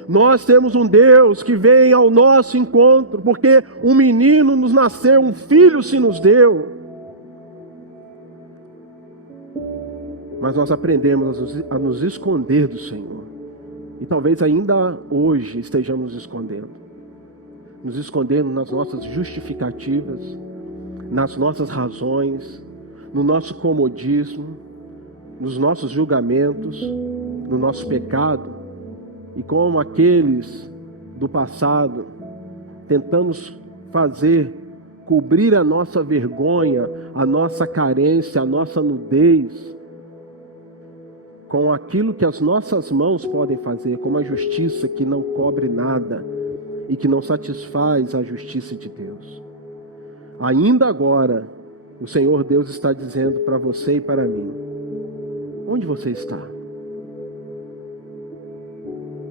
Nós temos um Deus que vem ao nosso encontro, porque um menino nos nasceu, um filho se nos deu. Mas nós aprendemos a nos esconder do Senhor. E talvez ainda hoje estejamos nos escondendo nas nossas justificativas, nas nossas razões, no nosso comodismo, nos nossos julgamentos, no nosso pecado. E como aqueles do passado, tentamos cobrir a nossa vergonha, a nossa carência, a nossa nudez, com aquilo que as nossas mãos podem fazer, com uma justiça que não cobre nada e que não satisfaz a justiça de Deus. Ainda agora, o Senhor Deus está dizendo para você e para mim: onde você está?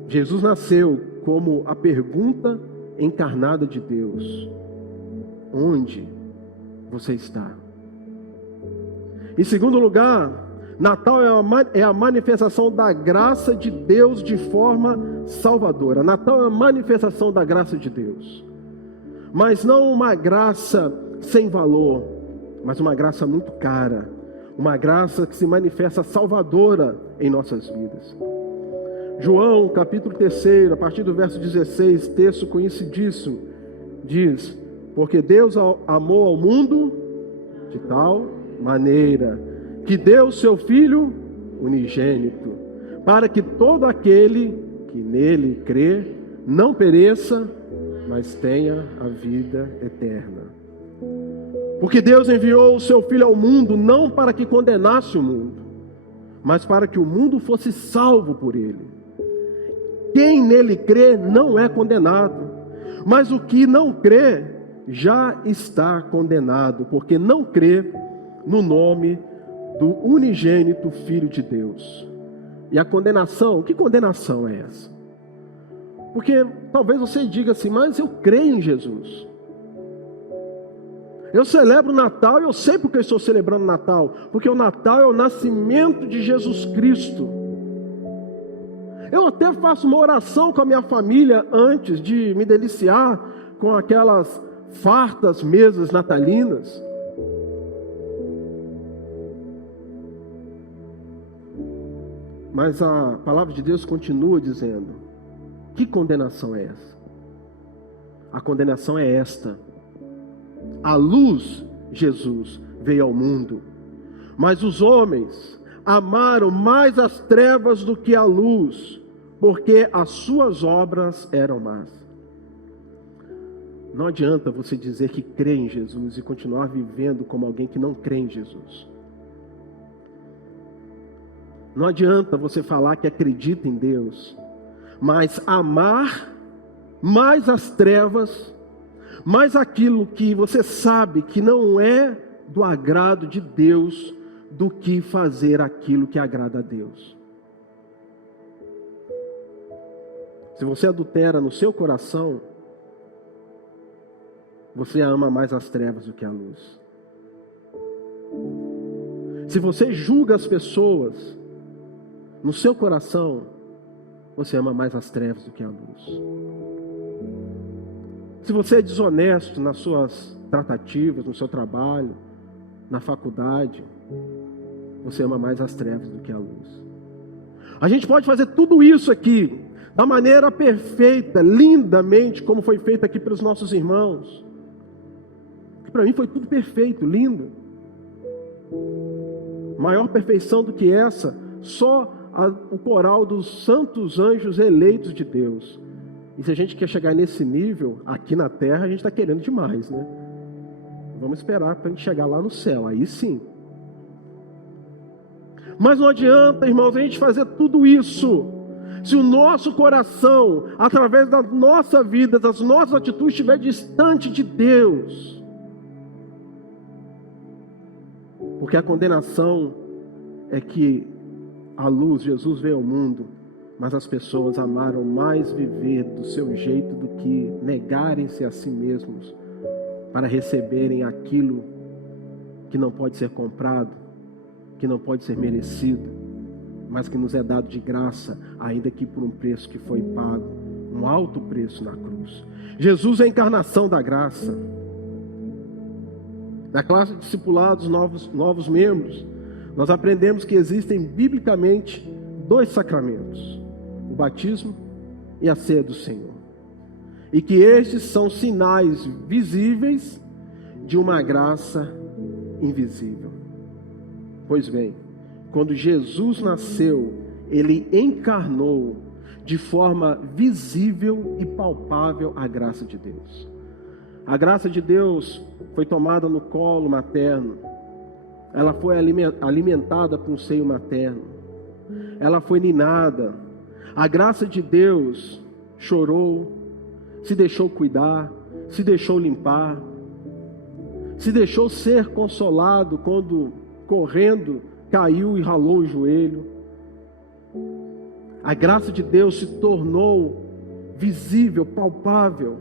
Jesus nasceu como a pergunta encarnada de Deus: onde você está? Em segundo lugar, Natal é a manifestação da graça de Deus de forma salvadora. Natal é a manifestação da graça de Deus, mas não uma graça sem valor, mas uma graça muito cara, uma graça que se manifesta salvadora em nossas vidas. João, capítulo 3, a partir do verso 16, texto conhecidíssimo, diz: porque Deus amou ao mundo de tal maneira que deu seu Filho unigênito, para que todo aquele que nele crê não pereça, mas tenha a vida eterna. Porque Deus enviou o seu Filho ao mundo não para que condenasse o mundo, mas para que o mundo fosse salvo por ele. Quem nele crê não é condenado, mas o que não crê já está condenado, porque não crê no nome do unigênito Filho de Deus. E a condenação, que condenação é essa? Porque talvez você diga assim: mas eu creio em Jesus, eu celebro o Natal e eu sei porque eu estou celebrando o Natal, porque o Natal é o nascimento de Jesus Cristo. Eu até faço uma oração com a minha família antes de me deliciar com aquelas fartas mesas natalinas. Mas a palavra de Deus continua dizendo: que condenação é essa? A condenação é esta: a luz, Jesus, veio ao mundo, mas os homens amaram mais as trevas do que a luz, porque as suas obras eram más. Não adianta você dizer que crê em Jesus e continuar vivendo como alguém que não crê em Jesus. Não adianta você falar que acredita em Deus, mas amar mais as trevas, mais aquilo que você sabe que não é do agrado de Deus, do que fazer aquilo que agrada a Deus. Se você adultera no seu coração, você ama mais as trevas do que a luz. Se você julga as pessoas no seu coração, você ama mais as trevas do que a luz. Se você é desonesto nas suas tratativas, no seu trabalho, na faculdade, você ama mais as trevas do que a luz. A gente pode fazer tudo isso aqui da maneira perfeita, lindamente, como foi feito aqui pelos nossos irmãos. Para mim foi tudo perfeito, lindo. Maior perfeição do que essa, só o coral dos santos anjos eleitos de Deus. E se a gente quer chegar nesse nível, aqui na terra, a gente está querendo demais, né? Vamos esperar para a gente chegar lá no céu, aí sim. Mas não adianta, irmãos, a gente fazer tudo isso se o nosso coração, através da nossa vida, das nossas atitudes, estiver distante de Deus. Porque a condenação é que a luz, Jesus veio ao mundo, mas as pessoas amaram mais viver do seu jeito do que negarem-se a si mesmos para receberem aquilo que não pode ser comprado, que não pode ser merecido, mas que nos é dado de graça, ainda que por um preço que foi pago, um alto preço na cruz. Jesus é a encarnação da graça. Na classe de discipulados, novos membros, nós aprendemos que existem biblicamente 2 sacramentos: o batismo e a ceia do Senhor, e que estes são sinais visíveis de uma graça invisível. Pois bem, quando Jesus nasceu, ele encarnou de forma visível e palpável a graça de Deus. A graça de Deus foi tomada no colo materno, ela foi alimentada com o seio materno, ela foi ninada. A graça de Deus chorou, se deixou cuidar, se deixou limpar, se deixou ser consolado quando, correndo, caiu e ralou o joelho. A graça de Deus se tornou visível, palpável.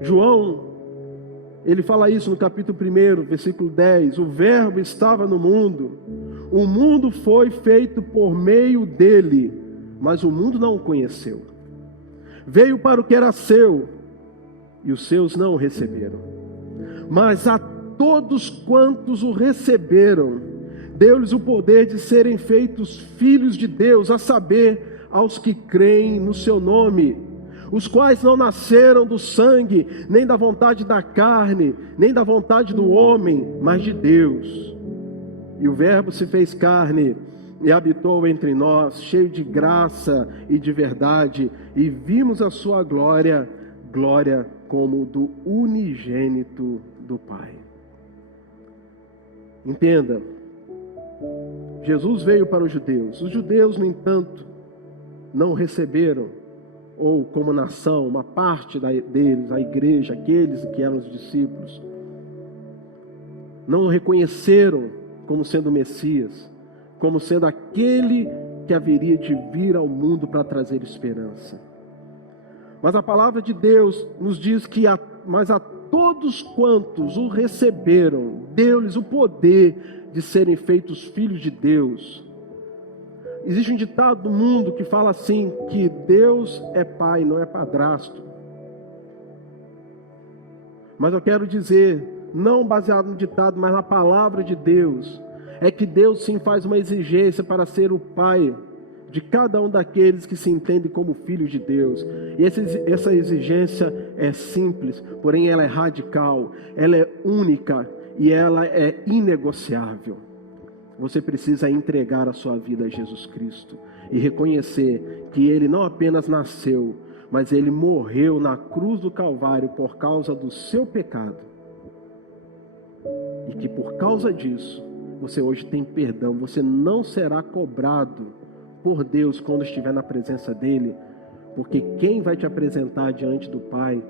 João, ele fala isso no capítulo 1, versículo 10. O verbo estava no mundo, o mundo foi feito por meio dele, mas o mundo não o conheceu. Veio para o que era seu, e os seus não o receberam. Mas a todos quantos o receberam, deu-lhes o poder de serem feitos filhos de Deus, a saber, aos que creem no seu nome, os quais não nasceram do sangue, nem da vontade da carne, nem da vontade do homem, mas de Deus. E o verbo se fez carne e habitou entre nós, cheio de graça e de verdade, e vimos a sua glória, glória como do unigênito do Pai. Entenda, Jesus veio para os judeus. Os judeus, no entanto, não o receberam, ou como nação, uma parte deles, a igreja, aqueles que eram os discípulos, não o reconheceram como sendo o Messias, como sendo aquele que haveria de vir ao mundo para trazer esperança. Mas a palavra de Deus nos diz que mas a todos quantos o receberam, deu-lhes o poder de serem feitos filhos de Deus. Existe um ditado no mundo que fala assim, que Deus é pai, não é padrasto. Mas eu quero dizer, não baseado no ditado, mas na palavra de Deus, é que Deus sim faz uma exigência para ser o pai de cada um daqueles que se entendem como filhos de Deus. E essa exigência é simples, porém ela é radical, ela é única e ela é inegociável. Você precisa entregar a sua vida a Jesus Cristo e reconhecer que Ele não apenas nasceu, mas Ele morreu na cruz do Calvário por causa do seu pecado. E que por causa disso, você hoje tem perdão, você não será cobrado por Deus quando estiver na presença dEle, porque quem vai te apresentar diante do Pai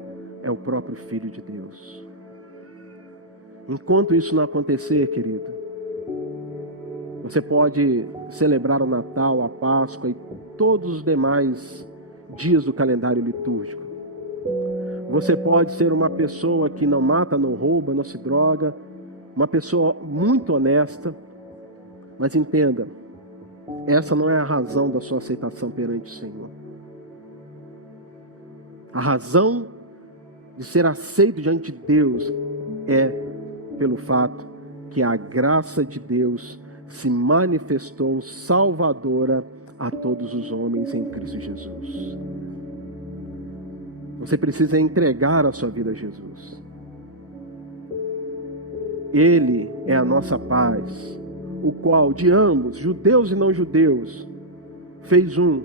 é o próprio Filho de Deus. Enquanto isso não acontecer, querido, você pode celebrar o Natal, a Páscoa e todos os demais dias do calendário litúrgico. Você pode ser uma pessoa que não mata, não rouba, não se droga, uma pessoa muito honesta, mas entenda, essa não é a razão da sua aceitação perante o Senhor. A razão de ser aceito diante de Deus é pelo fato que a graça de Deus se manifestou salvadora a todos os homens em Cristo Jesus. Você precisa entregar a sua vida a Jesus. Ele é a nossa paz, o qual de ambos, judeus e não judeus, fez um.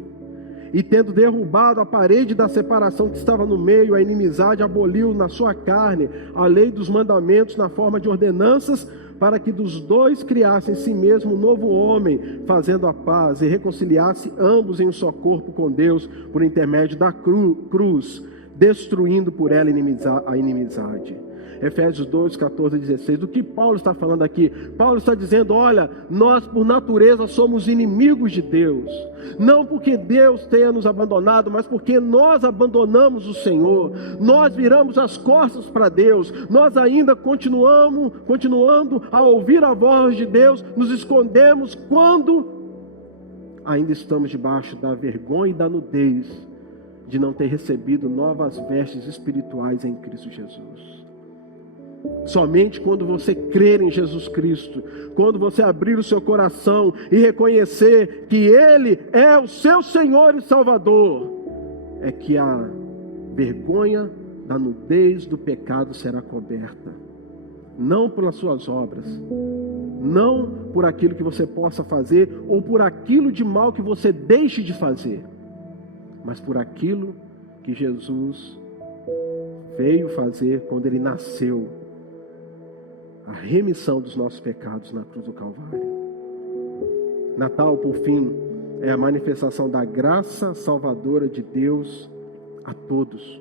E tendo derrubado a parede da separação que estava no meio, a inimizade, aboliu na sua carne a lei dos mandamentos na forma de ordenanças, para que dos dois criasse em si mesmo um novo homem, fazendo a paz, e reconciliasse ambos em um só corpo com Deus, por intermédio da cruz, destruindo por ela a inimizade. Efésios 2, 14 e 16. Do que Paulo está falando aqui? Paulo está dizendo, olha, nós por natureza somos inimigos de Deus. Não porque Deus tenha nos abandonado, mas porque nós abandonamos o Senhor. Nós viramos as costas para Deus. Nós ainda continuando a ouvir a voz de Deus, nos escondemos quando ainda estamos debaixo da vergonha e da nudez de não ter recebido novas vestes espirituais em Cristo Jesus. Somente quando você crer em Jesus Cristo, quando você abrir o seu coração e reconhecer que Ele é o seu Senhor e Salvador, é que a vergonha da nudez do pecado será coberta. Não pelas suas obras, não por aquilo que você possa fazer ou por aquilo de mal que você deixe de fazer, mas por aquilo que Jesus veio fazer quando Ele nasceu, a remissão dos nossos pecados na cruz do Calvário. Natal, por fim, é a manifestação da graça salvadora de Deus a todos.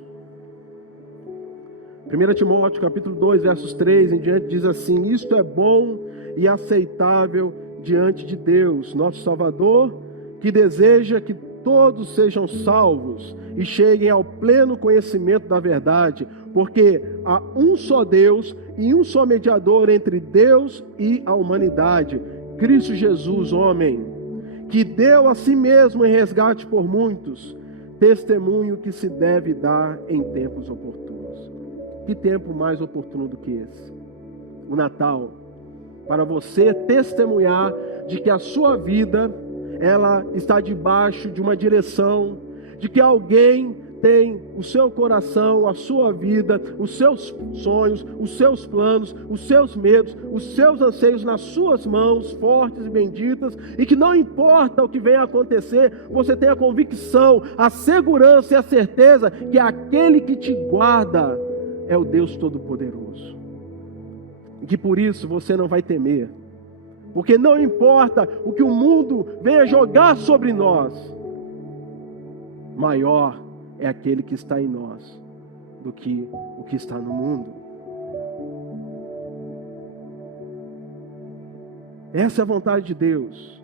1 Timóteo capítulo 2, versos 3 em diante, diz assim: isto é bom e aceitável diante de Deus, nosso Salvador, que deseja que todos sejam salvos e cheguem ao pleno conhecimento da verdade, porque há um só Deus e um só mediador entre Deus e a humanidade, Cristo Jesus, homem, que deu a si mesmo em resgate por muitos, testemunho que se deve dar em tempos oportunos. Que tempo mais oportuno do que esse? O Natal, para você testemunhar de que a sua vida, ela está debaixo de uma direção, de que alguém tem o seu coração, a sua vida, os seus sonhos, os seus planos, os seus medos, os seus anseios nas suas mãos fortes e benditas, e que não importa o que venha a acontecer, você tem a convicção, a segurança e a certeza que aquele que te guarda é o Deus Todo-Poderoso, e que por isso você não vai temer, porque não importa o que o mundo venha jogar sobre nós, maior é aquele que está em nós do que o que está no mundo. Essa é a vontade de Deus.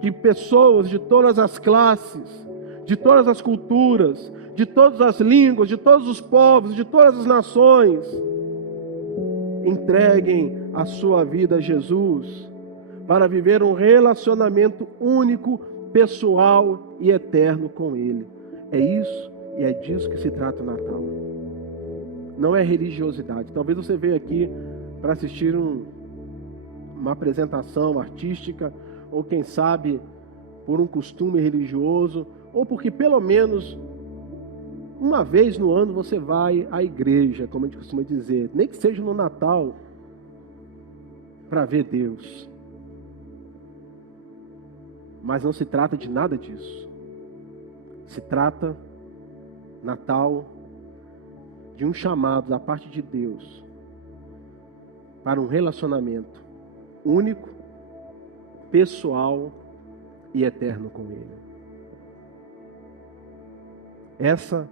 Que pessoas de todas as classes, de todas as culturas, de todas as línguas, de todos os povos, de todas as nações, entreguem a sua vida a Jesus para viver um relacionamento único, pessoal e eterno com Ele. É isso e é disso que se trata o Natal. Não é religiosidade. Talvez você veja aqui para assistir uma apresentação artística, ou quem sabe por um costume religioso, ou porque pelo menos uma vez no ano você vai à igreja, como a gente costuma dizer, nem que seja no Natal, para ver Deus. Mas não se trata de nada disso. Se trata, Natal, de um chamado da parte de Deus para um relacionamento único, pessoal e eterno com Ele. Essa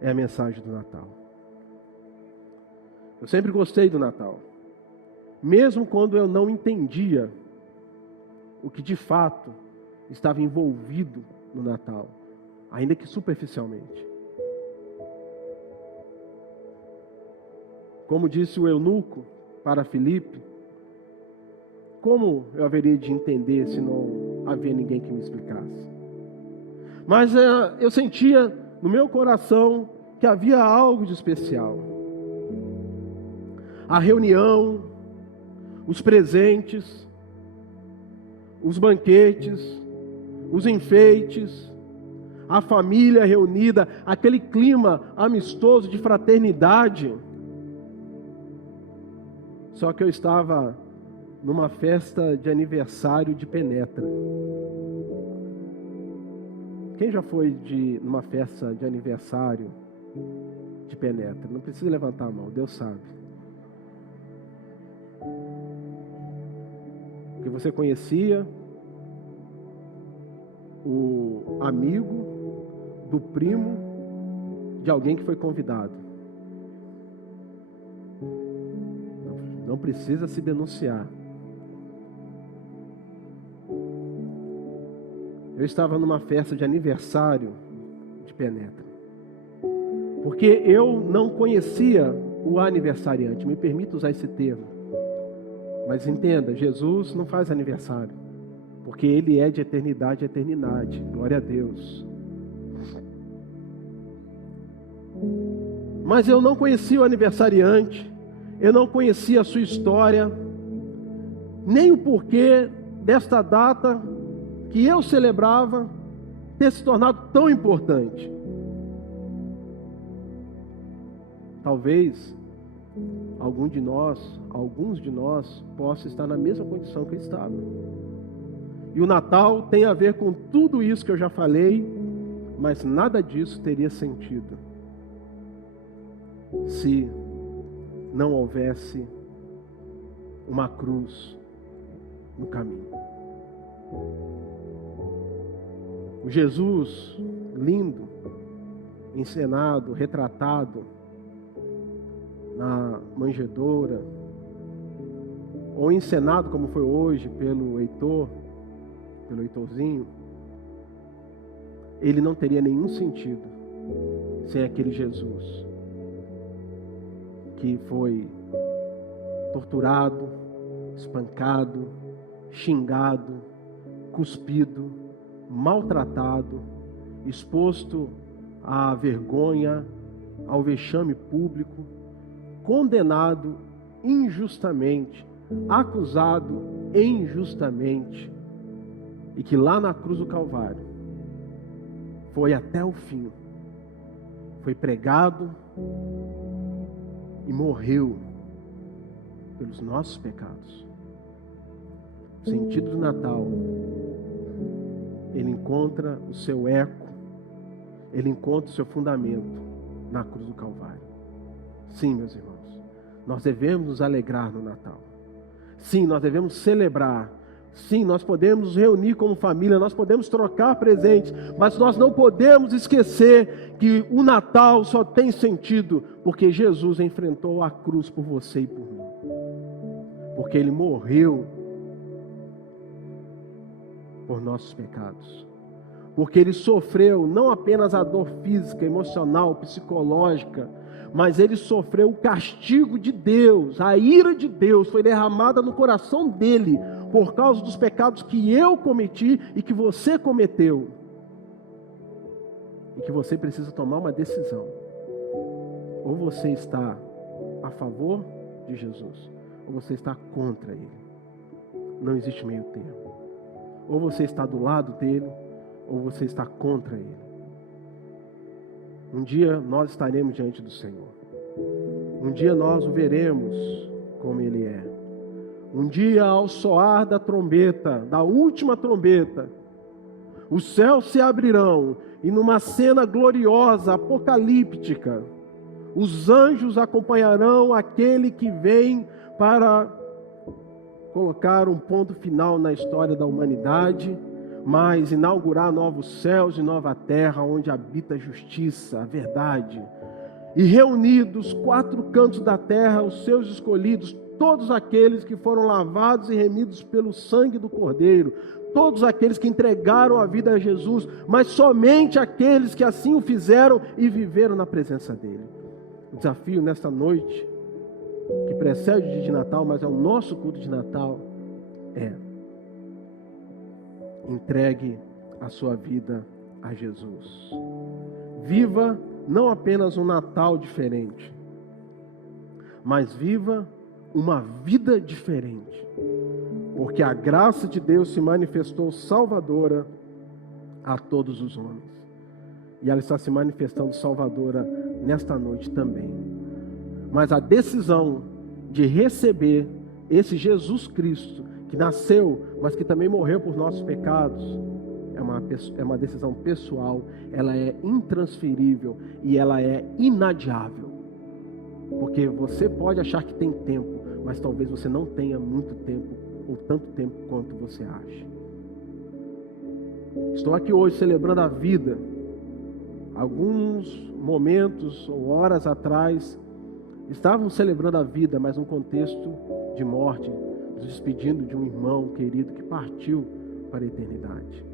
é a mensagem do Natal. Eu sempre gostei do Natal, mesmo quando eu não entendia o que de fato estava envolvido no Natal, ainda que superficialmente. Como disse o eunuco para Filipe, como eu haveria de entender se não havia ninguém que me explicasse? Mas eu sentia no meu coração que havia algo de especial. A reunião, os presentes, os banquetes, os enfeites, a família reunida, aquele clima amistoso de fraternidade. Só que eu estava numa festa de aniversário de Penetra. Quem já foi numa festa de aniversário de Penetra? Não precisa levantar a mão, Deus sabe. que você conhecia o amigo do primo de alguém que foi convidado. Não precisa se denunciar. Eu estava numa festa de aniversário de Penetra, porque eu não conhecia o aniversariante. Me permita usar esse termo, mas entenda, Jesus não faz aniversário, porque Ele é de eternidade a eternidade. Glória a Deus. Mas eu não conhecia o aniversariante, eu não conhecia a sua história, nem o porquê desta data que eu celebrava ter se tornado tão importante. Talvez alguns de nós possam estar na mesma condição que eu estava. E o Natal tem a ver com tudo isso que eu já falei, mas nada disso teria sentido se não houvesse uma cruz no caminho. O Jesus lindo, encenado, retratado na manjedoura, ou encenado como foi hoje pelo Heitorzinho, ele não teria nenhum sentido sem aquele Jesus que foi torturado, espancado, xingado, cuspido, maltratado, exposto à vergonha, ao vexame público, condenado injustamente, acusado injustamente, e que lá na cruz do Calvário foi até o fim, foi pregado e morreu pelos nossos pecados. O sentido do Natal, ele encontra o seu eco, ele encontra o seu fundamento na cruz do Calvário. Sim, meus irmãos, nós devemos nos alegrar no Natal. Sim, nós devemos celebrar. Sim, nós podemos nos reunir como família, nós podemos trocar presentes, mas nós não podemos esquecer que o Natal só tem sentido porque Jesus enfrentou a cruz por você e por mim. Porque Ele morreu por nossos pecados. Porque Ele sofreu não apenas a dor física, emocional, psicológica, mas Ele sofreu o castigo de Deus, a ira de Deus foi derramada no coração dEle, por causa dos pecados que eu cometi e que você cometeu. E que você precisa tomar uma decisão. Ou você está a favor de Jesus, ou você está contra Ele. Não existe meio termo. Ou você está do lado dEle, ou você está contra Ele. Um dia nós estaremos diante do Senhor. Um dia nós o veremos como Ele é. Um dia, ao soar da trombeta, da última trombeta, os céus se abrirão e numa cena gloriosa, apocalíptica, os anjos acompanharão aquele que vem para colocar um ponto final na história da humanidade, mas inaugurar novos céus e nova terra, onde habita a justiça, a verdade. E reunidos, quatro cantos da terra, os seus escolhidos, todos aqueles que foram lavados e remidos pelo sangue do Cordeiro, todos aqueles que entregaram a vida a Jesus, mas somente aqueles que assim o fizeram e viveram na presença dEle. O desafio nesta noite, que precede o dia de Natal, mas é o nosso culto de Natal, é: entregue a sua vida a Jesus. Viva não apenas um Natal diferente, mas viva uma vida diferente, porque a graça de Deus se manifestou salvadora a todos os homens, e ela está se manifestando salvadora nesta noite também. Mas a decisão de receber esse Jesus Cristo, que nasceu, mas que também morreu por nossos pecados, é uma decisão pessoal, ela é intransferível e ela é inadiável. Porque você pode achar que tem tempo, mas talvez você não tenha muito tempo ou tanto tempo quanto você acha. Estou aqui hoje celebrando a vida. Alguns momentos ou horas atrás estavam celebrando a vida, mas num contexto de morte, nos despedindo de um irmão querido que partiu para a eternidade.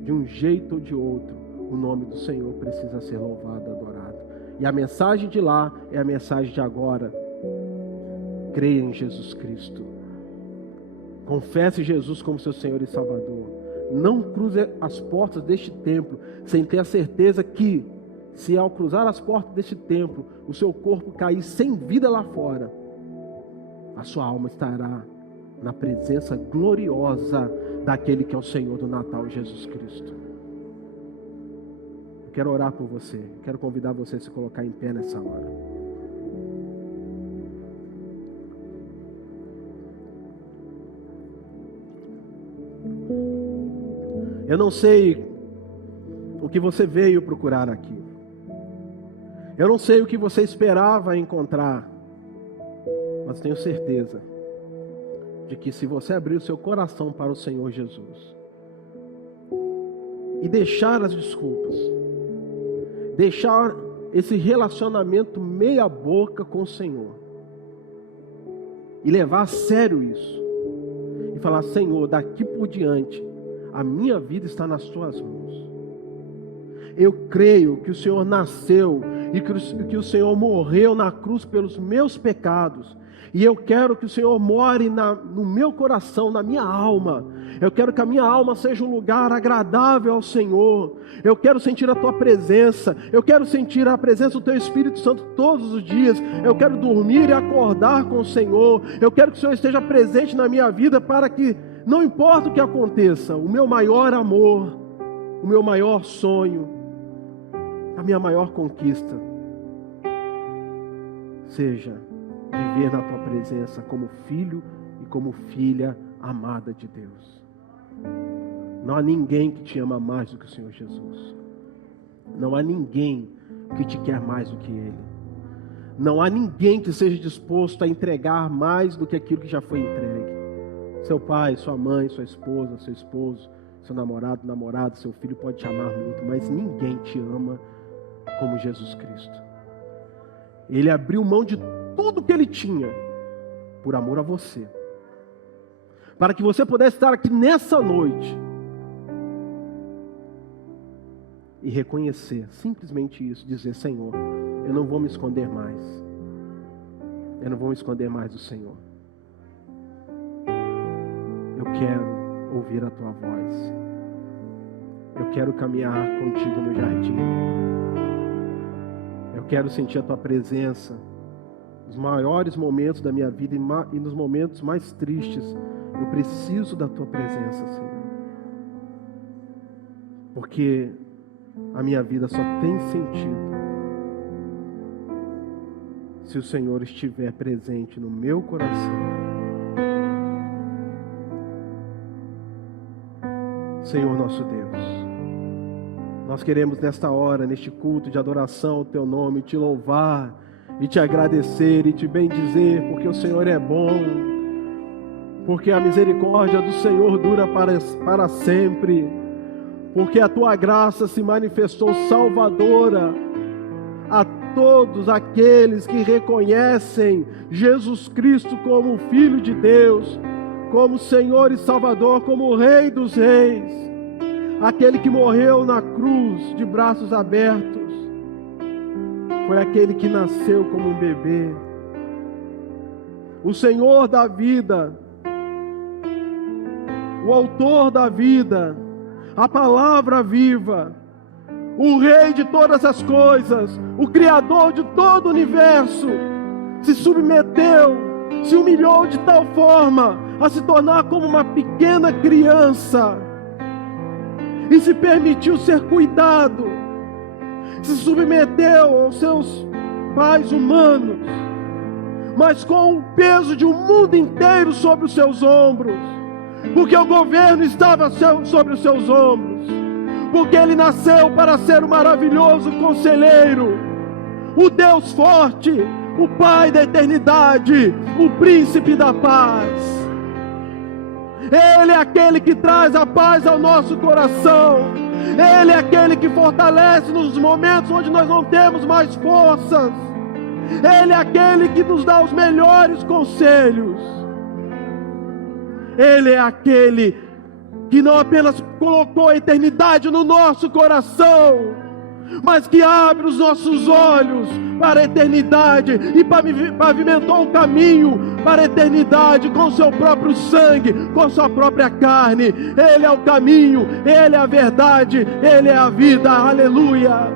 De um jeito ou de outro, o nome do Senhor precisa ser louvado e adorado. E a mensagem de lá é a mensagem de agora. Creia em Jesus Cristo. Confesse Jesus como seu Senhor e Salvador. Não cruze as portas deste templo sem ter a certeza que, se ao cruzar as portas deste templo, o seu corpo cair sem vida lá fora, a sua alma estará na presença gloriosa daquele que é o Senhor do Natal, Jesus Cristo. Eu quero orar por você. Quero convidar você a se colocar em pé nessa hora. Eu não sei o que você veio procurar aqui. Eu não sei o que você esperava encontrar. Mas tenho certeza de que se você abrir o seu coração para o Senhor Jesus e deixar as desculpas, deixar esse relacionamento meia boca com o Senhor e levar a sério isso e falar: Senhor, daqui por diante a minha vida está nas tuas mãos. Eu creio que o Senhor nasceu e que o Senhor morreu na cruz pelos meus pecados. E eu quero que o Senhor more no meu coração, na minha alma. Eu quero que a minha alma seja um lugar agradável ao Senhor. Eu quero sentir a Tua presença. Eu quero sentir a presença do Teu Espírito Santo todos os dias. Eu quero dormir e acordar com o Senhor. Eu quero que o Senhor esteja presente na minha vida para que, não importa o que aconteça, o meu maior amor, o meu maior sonho, a minha maior conquista seja viver na Tua presença como filho e como filha amada de Deus. Não há ninguém que te ama mais do que o Senhor Jesus. Não há ninguém que te quer mais do que Ele. Não há ninguém que seja disposto a entregar mais do que aquilo que já foi entregue. Seu pai, sua mãe, sua esposa, seu esposo, seu namorado, namorada, seu filho pode te amar muito, mas ninguém te ama como Jesus Cristo. Ele abriu mão de tudo que Ele tinha por amor a você, para que você pudesse estar aqui nessa noite e reconhecer simplesmente isso, dizer: Senhor, eu não vou me esconder mais. Eu não vou me esconder mais do Senhor. Eu quero ouvir a Tua voz. Eu quero caminhar contigo no jardim. Eu quero sentir a Tua presença nos maiores momentos da minha vida e nos momentos mais tristes. Eu preciso da Tua presença, Senhor. Porque a minha vida só tem sentido se o Senhor estiver presente no meu coração. Senhor nosso Deus, nós queremos nesta hora, neste culto de adoração ao Teu nome, Te louvar e Te agradecer e Te bendizer, porque o Senhor é bom, porque a misericórdia do Senhor dura para sempre, porque a Tua graça se manifestou salvadora a todos aqueles que reconhecem Jesus Cristo como Filho de Deus, como Senhor e Salvador, como Rei dos Reis, aquele que morreu na cruz de braços abertos, foi aquele que nasceu como um bebê, o Senhor da vida, o Autor da vida, a Palavra viva, o Rei de todas as coisas, o Criador de todo o universo, se submeteu, se humilhou de tal forma a se tornar como uma pequena criança e se permitiu ser cuidado, se submeteu aos seus pais humanos, mas com o peso de um mundo inteiro sobre os seus ombros, porque o governo estava sobre os seus ombros, porque Ele nasceu para ser o maravilhoso conselheiro, o Deus forte, o Pai da eternidade, o Príncipe da paz. Ele é aquele que traz a paz ao nosso coração. Ele é aquele que fortalece nos momentos onde nós não temos mais forças. Ele é aquele que nos dá os melhores conselhos. Ele é aquele que não apenas colocou a eternidade no nosso coração, mas que abre os nossos olhos para a eternidade e pavimentou um caminho para a eternidade com seu próprio sangue, com sua própria carne. Ele é o caminho, Ele é a verdade, Ele é a vida. Aleluia!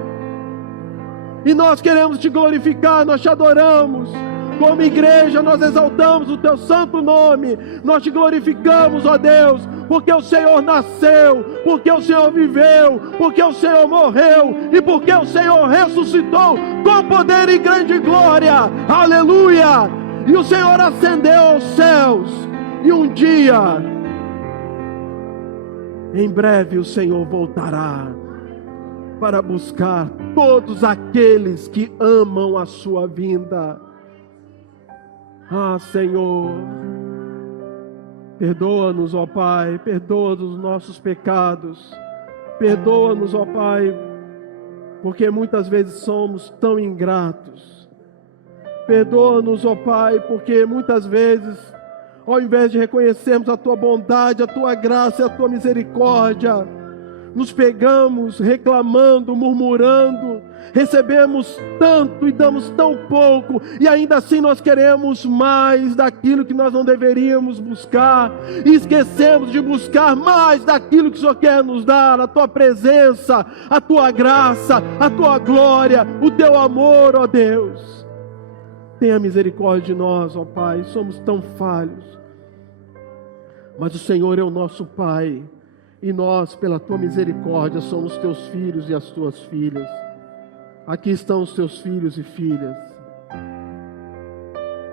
E nós queremos te glorificar, nós te adoramos. Como igreja, nós exaltamos o teu santo nome. Nós te glorificamos, ó Deus, porque o Senhor nasceu, porque o Senhor viveu, porque o Senhor morreu e porque o Senhor ressuscitou com poder e grande glória. Aleluia! E o Senhor ascendeu aos céus. E um dia, em breve, o Senhor voltará para buscar todos aqueles que amam a sua vinda. Ah, Senhor, perdoa-nos, ó Pai, perdoa os nossos pecados, perdoa-nos, ó Pai, porque muitas vezes somos tão ingratos. Perdoa-nos, ó Pai, porque muitas vezes, ao invés de reconhecermos a Tua bondade, a Tua graça e a Tua misericórdia, nos pegamos reclamando, murmurando, recebemos tanto e damos tão pouco, e ainda assim nós queremos mais daquilo que nós não deveríamos buscar, e esquecemos de buscar mais daquilo que o Senhor quer nos dar, a Tua presença, a Tua graça, a Tua glória, o Teu amor, ó Deus. Tenha misericórdia de nós, ó Pai, somos tão falhos, mas o Senhor é o nosso Pai, e nós, pela Tua misericórdia, somos Teus filhos e as Tuas filhas. Aqui estão os Teus filhos e filhas.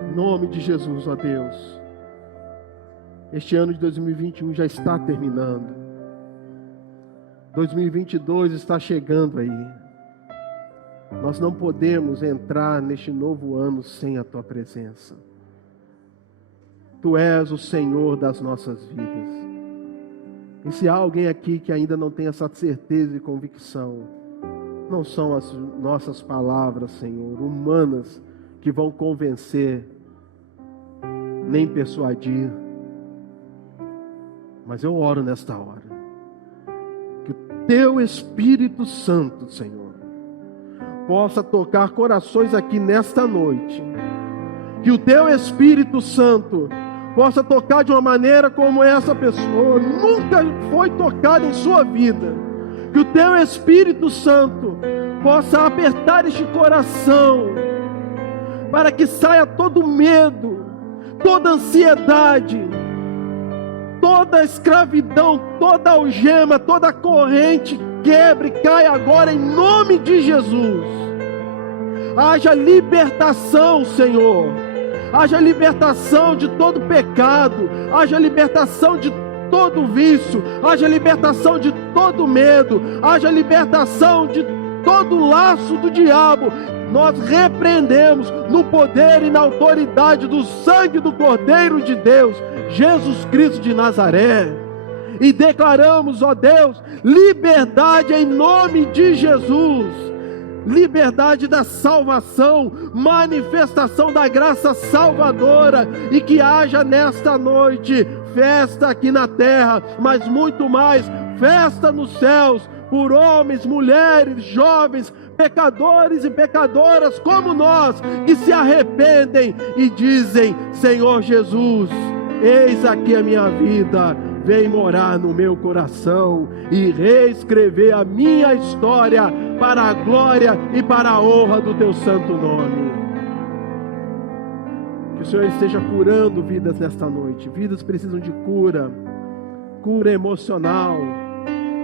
Em nome de Jesus, ó Deus. Este ano de 2021 já está terminando. 2022 está chegando aí. Nós não podemos entrar neste novo ano sem a Tua presença. Tu és o Senhor das nossas vidas. E se há alguém aqui que ainda não tem essa certeza e convicção, não são as nossas palavras, Senhor, humanas, que vão convencer, nem persuadir. Mas eu oro nesta hora, que o Teu Espírito Santo, Senhor, possa tocar corações aqui nesta noite. Que o Teu Espírito Santo possa tocar de uma maneira como essa pessoa nunca foi tocada em sua vida. Que o Teu Espírito Santo possa apertar este coração, para que saia todo medo, toda ansiedade, toda escravidão, toda algema, toda corrente, quebre, caia agora em nome de Jesus. Haja libertação, Senhor. Haja libertação de todo pecado, haja libertação de todo vício, haja libertação de todo medo, haja libertação de todo laço do diabo. Nós repreendemos no poder e na autoridade do sangue do Cordeiro de Deus, Jesus Cristo de Nazaré, e declaramos, ó Deus, liberdade em nome de Jesus. Liberdade da salvação, manifestação da graça salvadora, e que haja nesta noite festa aqui na terra, mas muito mais, festa nos céus, por homens, mulheres, jovens, pecadores e pecadoras como nós, que se arrependem e dizem: Senhor Jesus, eis aqui a minha vida, vem morar no meu coração e reescrever a minha história para a glória e para a honra do Teu santo nome. Que o Senhor esteja curando vidas nesta noite. Vidas precisam de cura, cura emocional,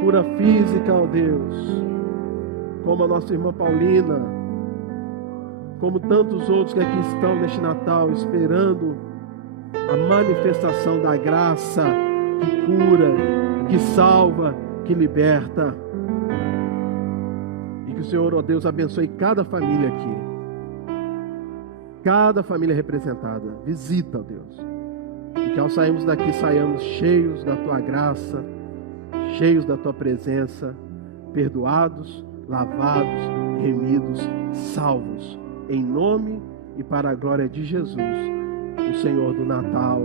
cura física, ó Deus, como a nossa irmã Paulina, como tantos outros que aqui estão neste Natal, esperando a manifestação da graça que cura, que salva, que liberta. E que o Senhor, ó Deus, abençoe cada família aqui, cada família representada. Visita, ó Deus, e Que ao sairmos daqui, saiamos cheios da Tua graça, cheios da Tua presença, perdoados, lavados, remidos, salvos, em nome e para a glória de Jesus, o Senhor do Natal,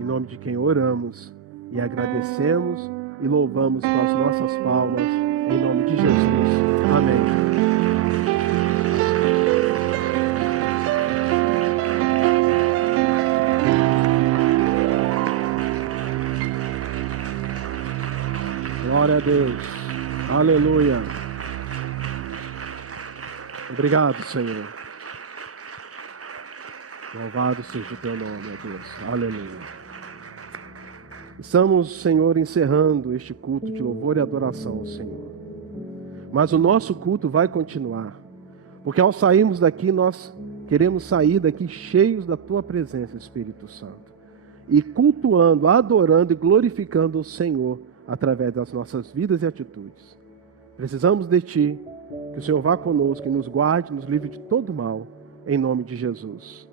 em nome de quem oramos e agradecemos e louvamos com as nossas palmas, em nome de Jesus. Amém. Glória a Deus. Aleluia. Obrigado, Senhor. Louvado seja o teu nome, ó Deus. Aleluia. Estamos, Senhor, encerrando este culto de louvor e adoração ao Senhor. Mas o nosso culto vai continuar. Porque ao sairmos daqui, nós queremos sair daqui cheios da tua presença, Espírito Santo. E cultuando, adorando e glorificando o Senhor através das nossas vidas e atitudes. Precisamos de Ti, que o Senhor vá conosco e nos guarde, nos livre de todo mal, em nome de Jesus.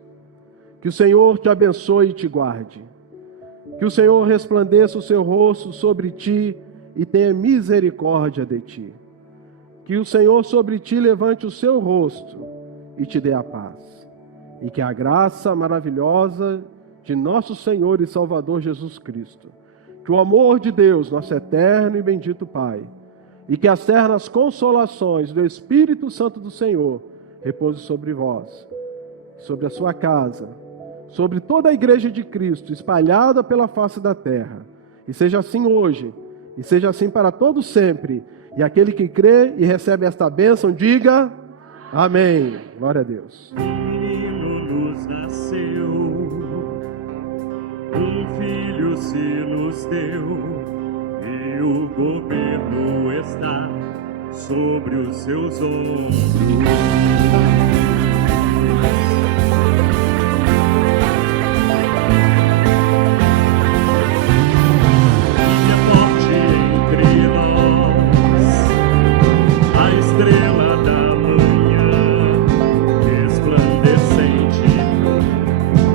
Que o Senhor te abençoe e te guarde. Que o Senhor resplandeça o seu rosto sobre ti e tenha misericórdia de ti. Que o Senhor sobre ti levante o seu rosto e te dê a paz. E que a graça maravilhosa de nosso Senhor e Salvador Jesus Cristo, que o amor de Deus, nosso eterno e bendito Pai, e que as ternas consolações do Espírito Santo do Senhor repouse sobre vós, sobre a sua casa, sobre toda a igreja de Cristo, espalhada pela face da terra. E seja assim hoje, e seja assim para todo sempre. E aquele que crê e recebe esta bênção, diga amém. Glória a Deus. Menino nos nasceu, um filho se nos deu, e o governo está sobre os seus ombros. Estrela da manhã, resplandecente,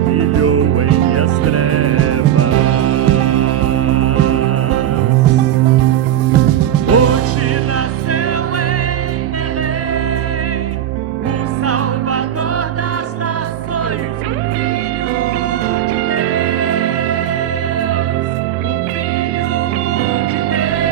brilhou em as trevas. Hoje nasceu em Belém o Salvador das nações, o Filho de Deus, o Filho de Deus.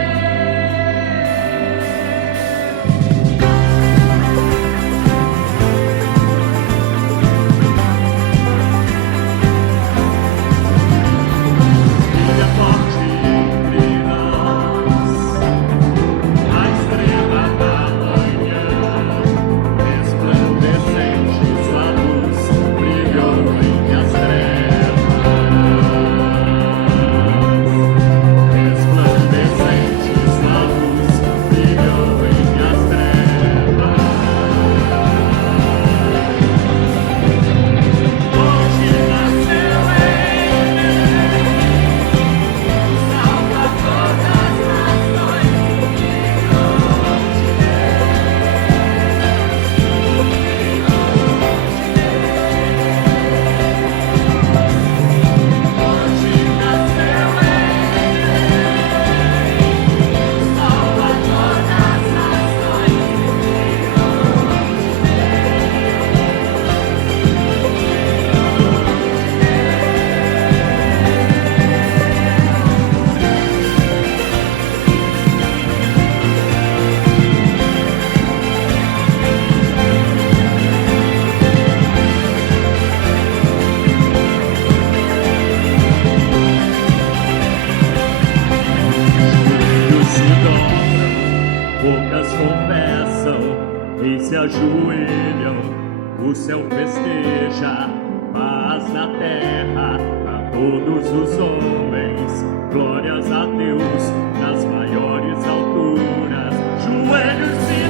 Bocas confessam, reis se ajoelham, o céu festeja, paz na terra a todos os homens, glórias a Deus nas maiores alturas, joelhos se